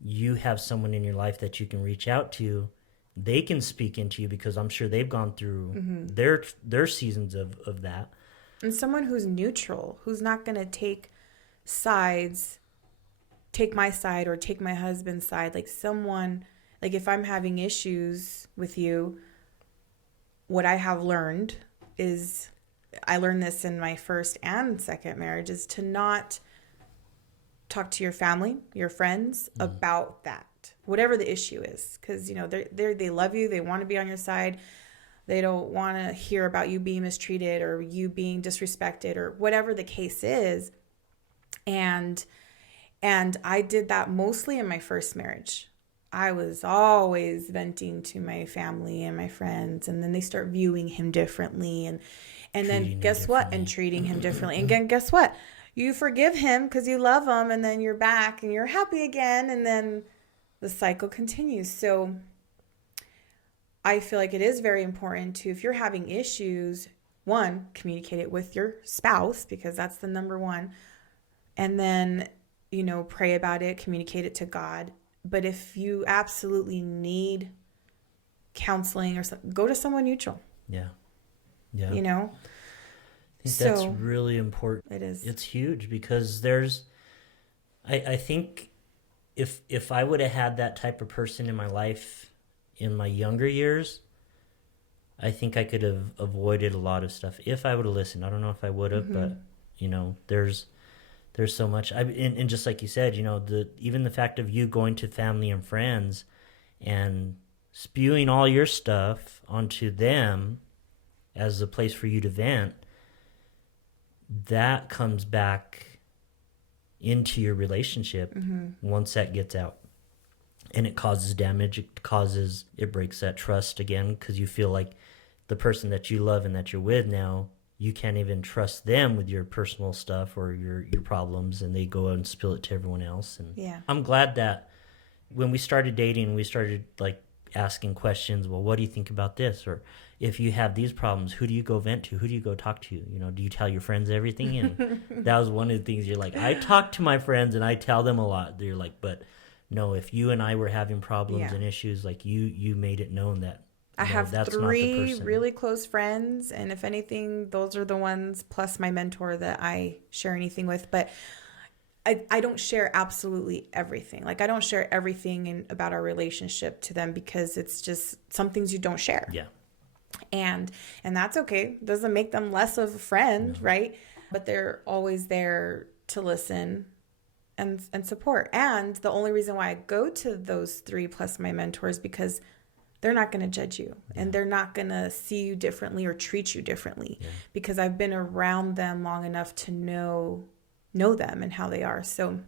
you have someone in your life that you can reach out to. They can speak into you, because I'm sure they've gone through their seasons of that. And someone who's neutral, who's not going to take sides, take my side or take my husband's side. Like, someone, like, if I'm having issues with you, what I have learned is, I learned this in my first and second marriage, is to not talk to your family, your friends about that, whatever the issue is. Because, you know, they love you. They want to be on your side. They don't want to hear about you being mistreated or you being disrespected or whatever the case is. And I did that mostly in my first marriage. I was always venting to my family and my friends, and then they start viewing him differently, and then guess what? And treating him differently. And again, guess what? You forgive him because you love him, and then you're back and you're happy again, and then the cycle continues. So I feel like it is very important to, if you're having issues, one, communicate it with your spouse, because that's the number one. And then, pray about it, communicate it to God. But if you absolutely need counseling or something, go to someone neutral. Yeah. Yeah. I think that's really important. It is. It's huge because I think if I would have had that type of person in my life in my younger years, I think I could have avoided a lot of stuff if I would have listened. I don't know if I would have, but there's so much. And just like you said, even the fact of you going to family and friends and spewing all your stuff onto them as a place for you to vent, that comes back into your relationship once that gets out. And it causes damage. It breaks that trust again, because you feel like the person that you love and that you're with now, you can't even trust them with your personal stuff or your problems, and they go out and spill it to everyone else. And yeah. I'm glad that when we started dating, we started like asking questions. Well, what do you think about this? Or if you have these problems, who do you go vent to? Who do you go talk to? Do you tell your friends everything? And that was one of the things you're like, I talk to my friends and I tell them a lot. They're like, but no, if you and I were having problems and issues, like you made it known that I have that's 3 really close friends, and if anything, those are the ones plus my mentor that I share anything with. But I don't share absolutely everything. Like, I don't share everything about our relationship to them, because it's just some things you don't share. Yeah. And that's okay. Doesn't make them less of a friend, right? But they're always there to listen and support. And the only reason why I go to those 3 plus my mentors, because they're not going to judge you, and they're not going to see you differently or treat you differently, because I've been around them long enough to know them and how they are. So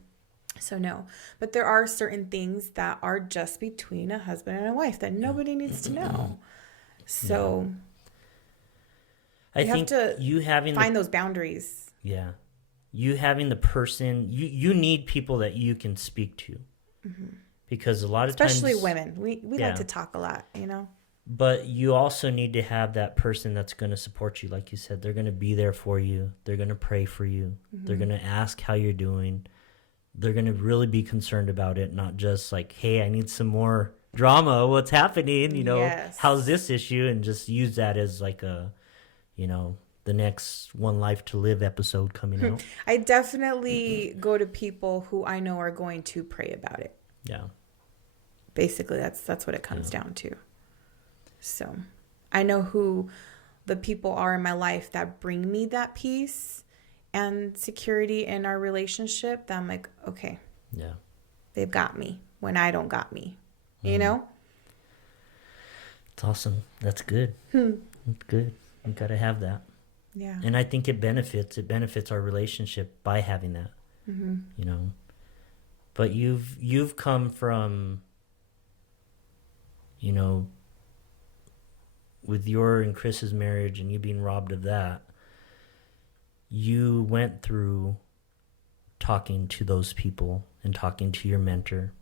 no. But there are certain things that are just between a husband and a wife that nobody needs to know. So I think you having find those boundaries. Yeah. You having the person, you need people that you can speak to. Because a lot of times, especially women, we like to talk a lot, But you also need to have that person that's going to support you. Like you said, they're going to be there for you. They're going to pray for you. They're going to ask how you're doing. They're going to really be concerned about it, not just like, hey, I need some more drama. What's happening? How's this issue? And just use that as like a, the next One Life to Live episode coming out. I definitely go to people who I know are going to pray about it. Yeah. Basically, that's what it comes down to. So I know who the people are in my life that bring me that peace and security in our relationship, that I'm like, okay, they've got me when I don't got me, It's awesome. That's good. That's good. You got to have that. Yeah. And I think it benefits our relationship by having that, But you've come from, with your and Chris's marriage and you being robbed of that, you went through talking to those people and talking to your mentor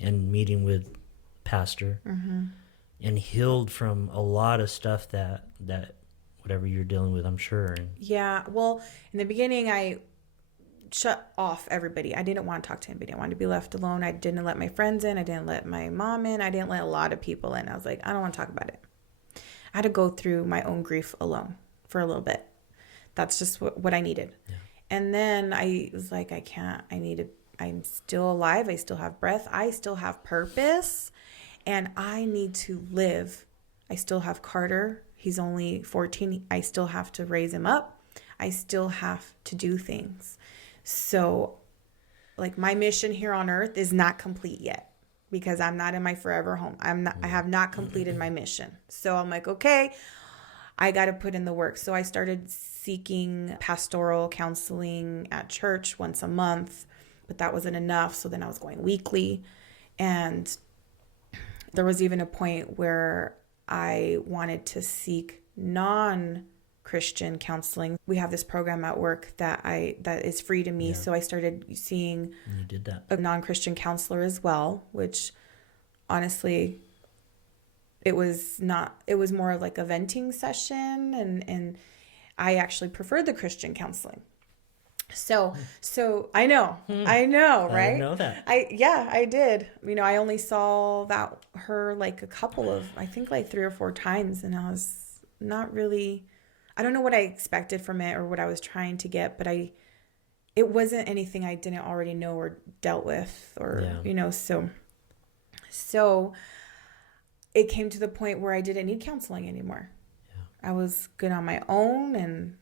and meeting with pastor and healed from a lot of stuff that whatever you're dealing with, I'm sure. Yeah. Well, in the beginning, I shut off everybody. I didn't want to talk to anybody. I wanted to be left alone. I didn't let my friends in. I didn't let my mom in. I didn't let a lot of people in. I was like, I don't want to talk about it. I had to go through my own grief alone for a little bit. That's just what I needed. Yeah. And then I was like, I can't. I'm still alive. I still have breath. I still have purpose. And I need to live. I still have Carter. He's only 14. I still have to raise him up. I still have to do things. So, like, my mission here on earth is not complete yet, because I'm not in my forever home. I have not completed my mission. So I'm like, okay, I got to put in the work. So I started seeking pastoral counseling at church once a month, but that wasn't enough. So then I was going weekly, and There was even a point where I wanted to seek non-Christian counseling. We have this program at work that is free to me. Yeah. So I started seeing you did that. A non-Christian counselor as well, which honestly, it was more like a venting session, and I actually preferred the Christian counseling. So I know, right? I didn't know that. I did. I only saw her like I think like 3 or 4 times, and I was not really, I don't know what I expected from it or what I was trying to get, but it wasn't anything I didn't already know or dealt with, or, so it came to the point where I didn't need counseling anymore. Yeah. I was good on my own, and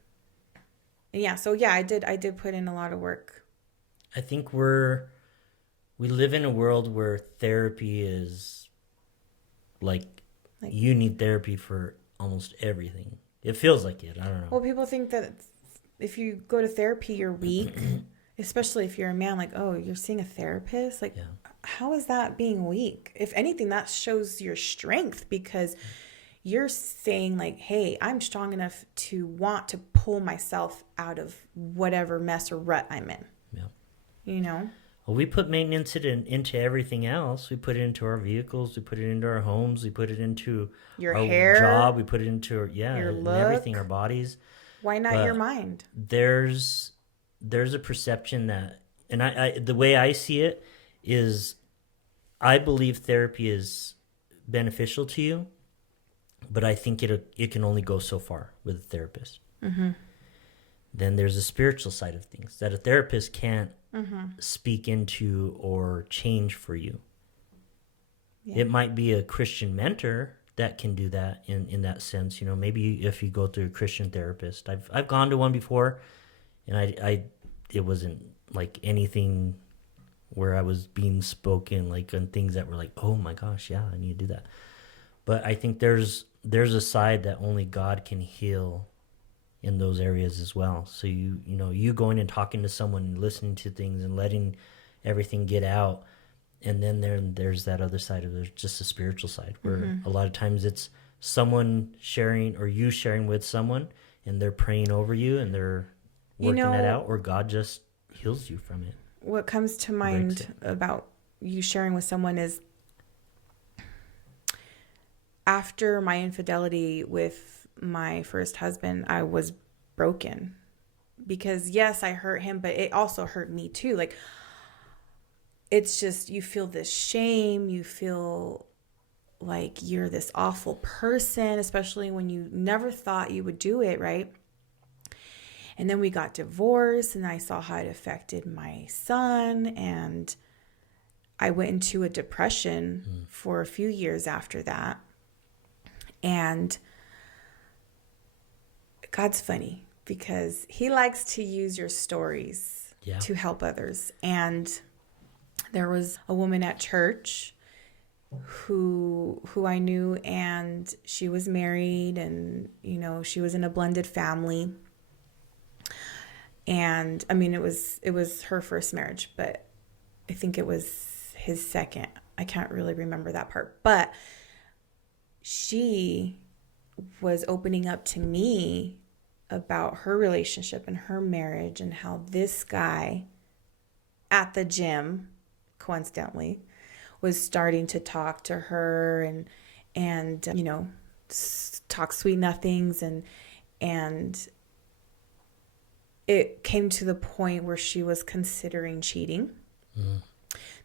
yeah, so yeah, I did put in a lot of work. I think we live in a world where therapy is like you need therapy for almost everything. It feels like it. I don't know. Well, people think that if you go to therapy, you're weak, especially if you're a man. Like, oh, you're seeing a therapist? Like, how is that being weak? If anything, that shows your strength, because you're saying like, hey, I'm strong enough to want to pull myself out of whatever mess or rut I'm in. Yeah. Well, we put maintenance into everything else. We put it into our vehicles. We put it into our homes. We put it into your our hair, job. We put it into your look, everything, our bodies. Why not your mind? There's a perception that, and I the way I see it is, I believe therapy is beneficial to you, but I think it can only go so far with a therapist. Mm-hmm. Then there's a spiritual side of things that a therapist can't speak into or change for you. Yeah. It might be a Christian mentor that can do that in that sense. Maybe if you go through a Christian therapist. I've gone to one before, and it wasn't like anything where I was being spoken like on things that were like, oh my gosh, yeah, I need to do that. But I think there's a side that only God can heal in those areas as well. So you going and talking to someone and listening to things and letting everything get out, and then there's that other side of there's just a spiritual side where a lot of times it's someone sharing, or you sharing with someone, and they're praying over you and they're working that out, or God just heals you from it. What comes to mind about you sharing with someone is, after my infidelity with my first husband, I was broken, because yes, I hurt him, but it also hurt me too. Like, it's just, you feel this shame, you feel like you're this awful person, especially when you never thought you would do it, right? And then we got divorced, and I saw how it affected my son, and I went into a depression for a few years after that. And God's funny, because he likes to use your stories to help others. And there was a woman at church who I knew, and she was married, and she was in a blended family. And I mean, it was her first marriage, but I think it was his second. I can't really remember that part, but she was opening up to me about her relationship and her marriage, and how this guy at the gym, coincidentally, was starting to talk to her and talk sweet nothings, and it came to the point where she was considering cheating.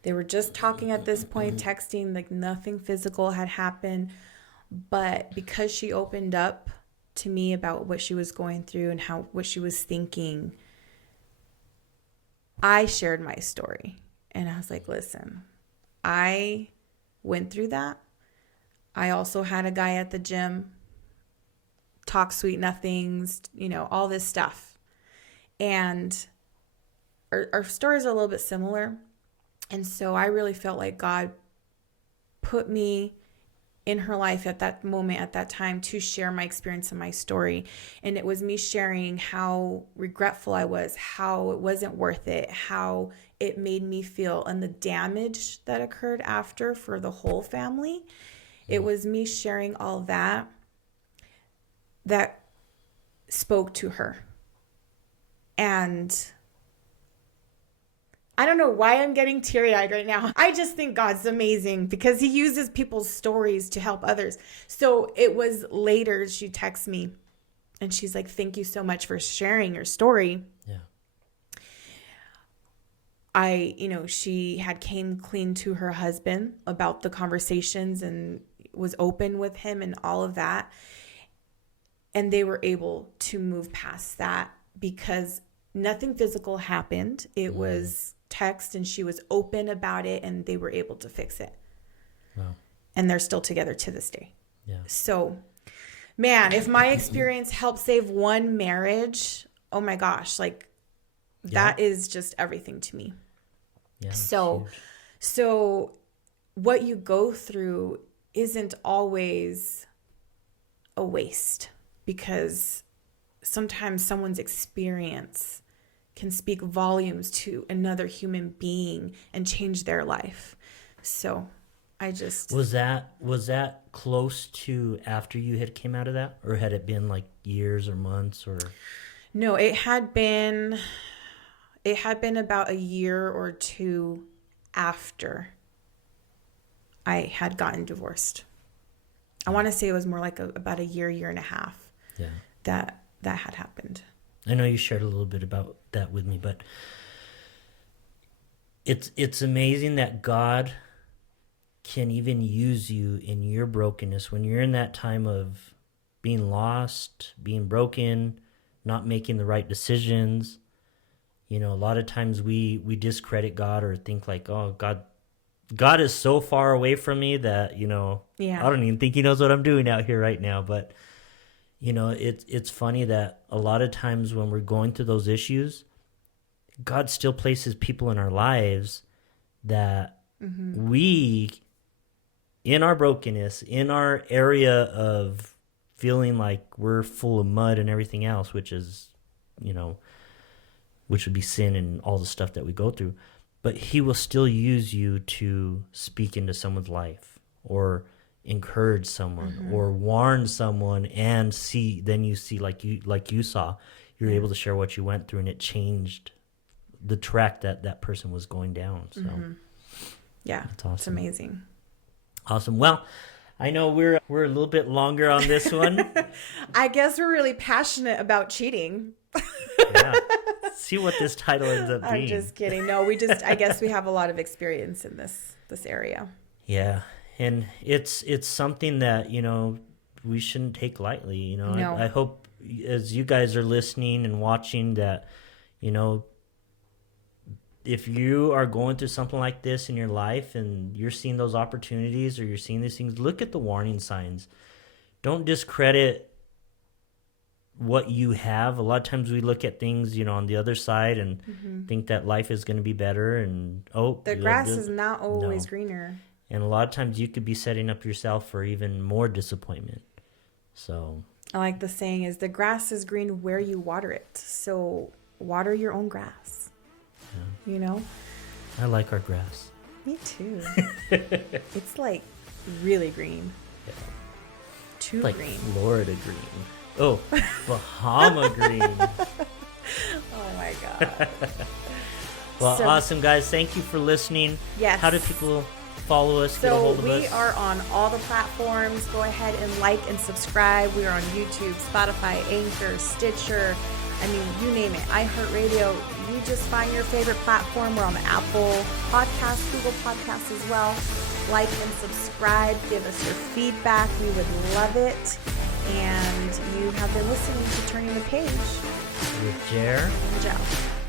They were just talking at this point, texting, like nothing physical had happened. But because she opened up to me about what she was going through and what she was thinking, I shared my story. And I was like, listen, I went through that. I also had a guy at the gym, talk sweet nothings, all this stuff. And our stories are a little bit similar. And so I really felt like God put me in her life at that moment, at that time, to share my experience and my story. And it was me sharing how regretful I was, how it wasn't worth it, how it made me feel, and the damage that occurred after for the whole family. It was me sharing all that spoke to her. And I don't know why I'm getting teary-eyed right now. I just think God's amazing because he uses people's stories to help others. So it was later, she texts me and she's like, thank you so much for sharing your story. Yeah. She had came clean to her husband about the conversations and was open with him and all of that. And they were able to move past that because nothing physical happened. It was text and she was open about it and they were able to fix it. Wow. And they're still together to this day. Yeah. So, man, if my experience helped save one marriage, oh my gosh, like that is just everything to me. Yeah. So what you go through isn't always a waste because sometimes someone's experience can speak volumes to another human being and change their life. So I just... Was that close to after you had came out of that? Or had it been like years or months or... No, it had been about a year or two after I had gotten divorced. I want to say it was more like about a year and a half. Yeah. That had happened. I know you shared a little bit about that with me, but it's amazing that God can even use you in your brokenness when you're in that time of being lost, being broken, not making the right decisions. You know, a lot of times we discredit God or think like, oh, God is so far away from me that, you know, I don't even think he knows what I'm doing out here right now. But you know, it's funny that a lot of times when we're going through those issues, God still places people in our lives that we, in our brokenness, in our area of feeling like we're full of mud and everything else, which is, you know, which would be sin and all the stuff that we go through, but he will still use you to speak into someone's life or encourage someone or warn someone and then you see like you saw, you're able to share what you went through and it changed the track that person was going down. So yeah, that's awesome. It's amazing. Awesome. Well, I know we're a little bit longer on this one. I guess we're really passionate about cheating. Yeah. See what this title ends up being. I'm just kidding. No, I guess we have a lot of experience in this area. Yeah. And it's something that, you know, we shouldn't take lightly. You know, no. I hope as you guys are listening and watching that, you know, if you are going through something like this in your life and you're seeing those opportunities or you're seeing these things, look at the warning signs. Don't discredit what you have. A lot of times we look at things, you know, on the other side and think that life is going to be better and the grass is not always greener. And a lot of times you could be setting up yourself for even more disappointment. So I like the saying is the grass is green where you water it. So water your own grass. Yeah. You know? I like our grass. Me too. It's like really green. Yeah. Too like green. Florida green. Oh, Bahama green. Oh my God. Well, awesome guys. Thank you for listening. Yes. How do people follow us, get a hold of us? We are on all the platforms. Go ahead and like and subscribe. We are on YouTube, Spotify, Anchor, Stitcher. I mean, you name it. iHeartRadio. You just find your favorite platform. We're on Apple Podcasts, Google Podcasts as well. Like and subscribe. Give us your feedback. We would love it. And you have been listening to Turning the Page with Jer and Joe.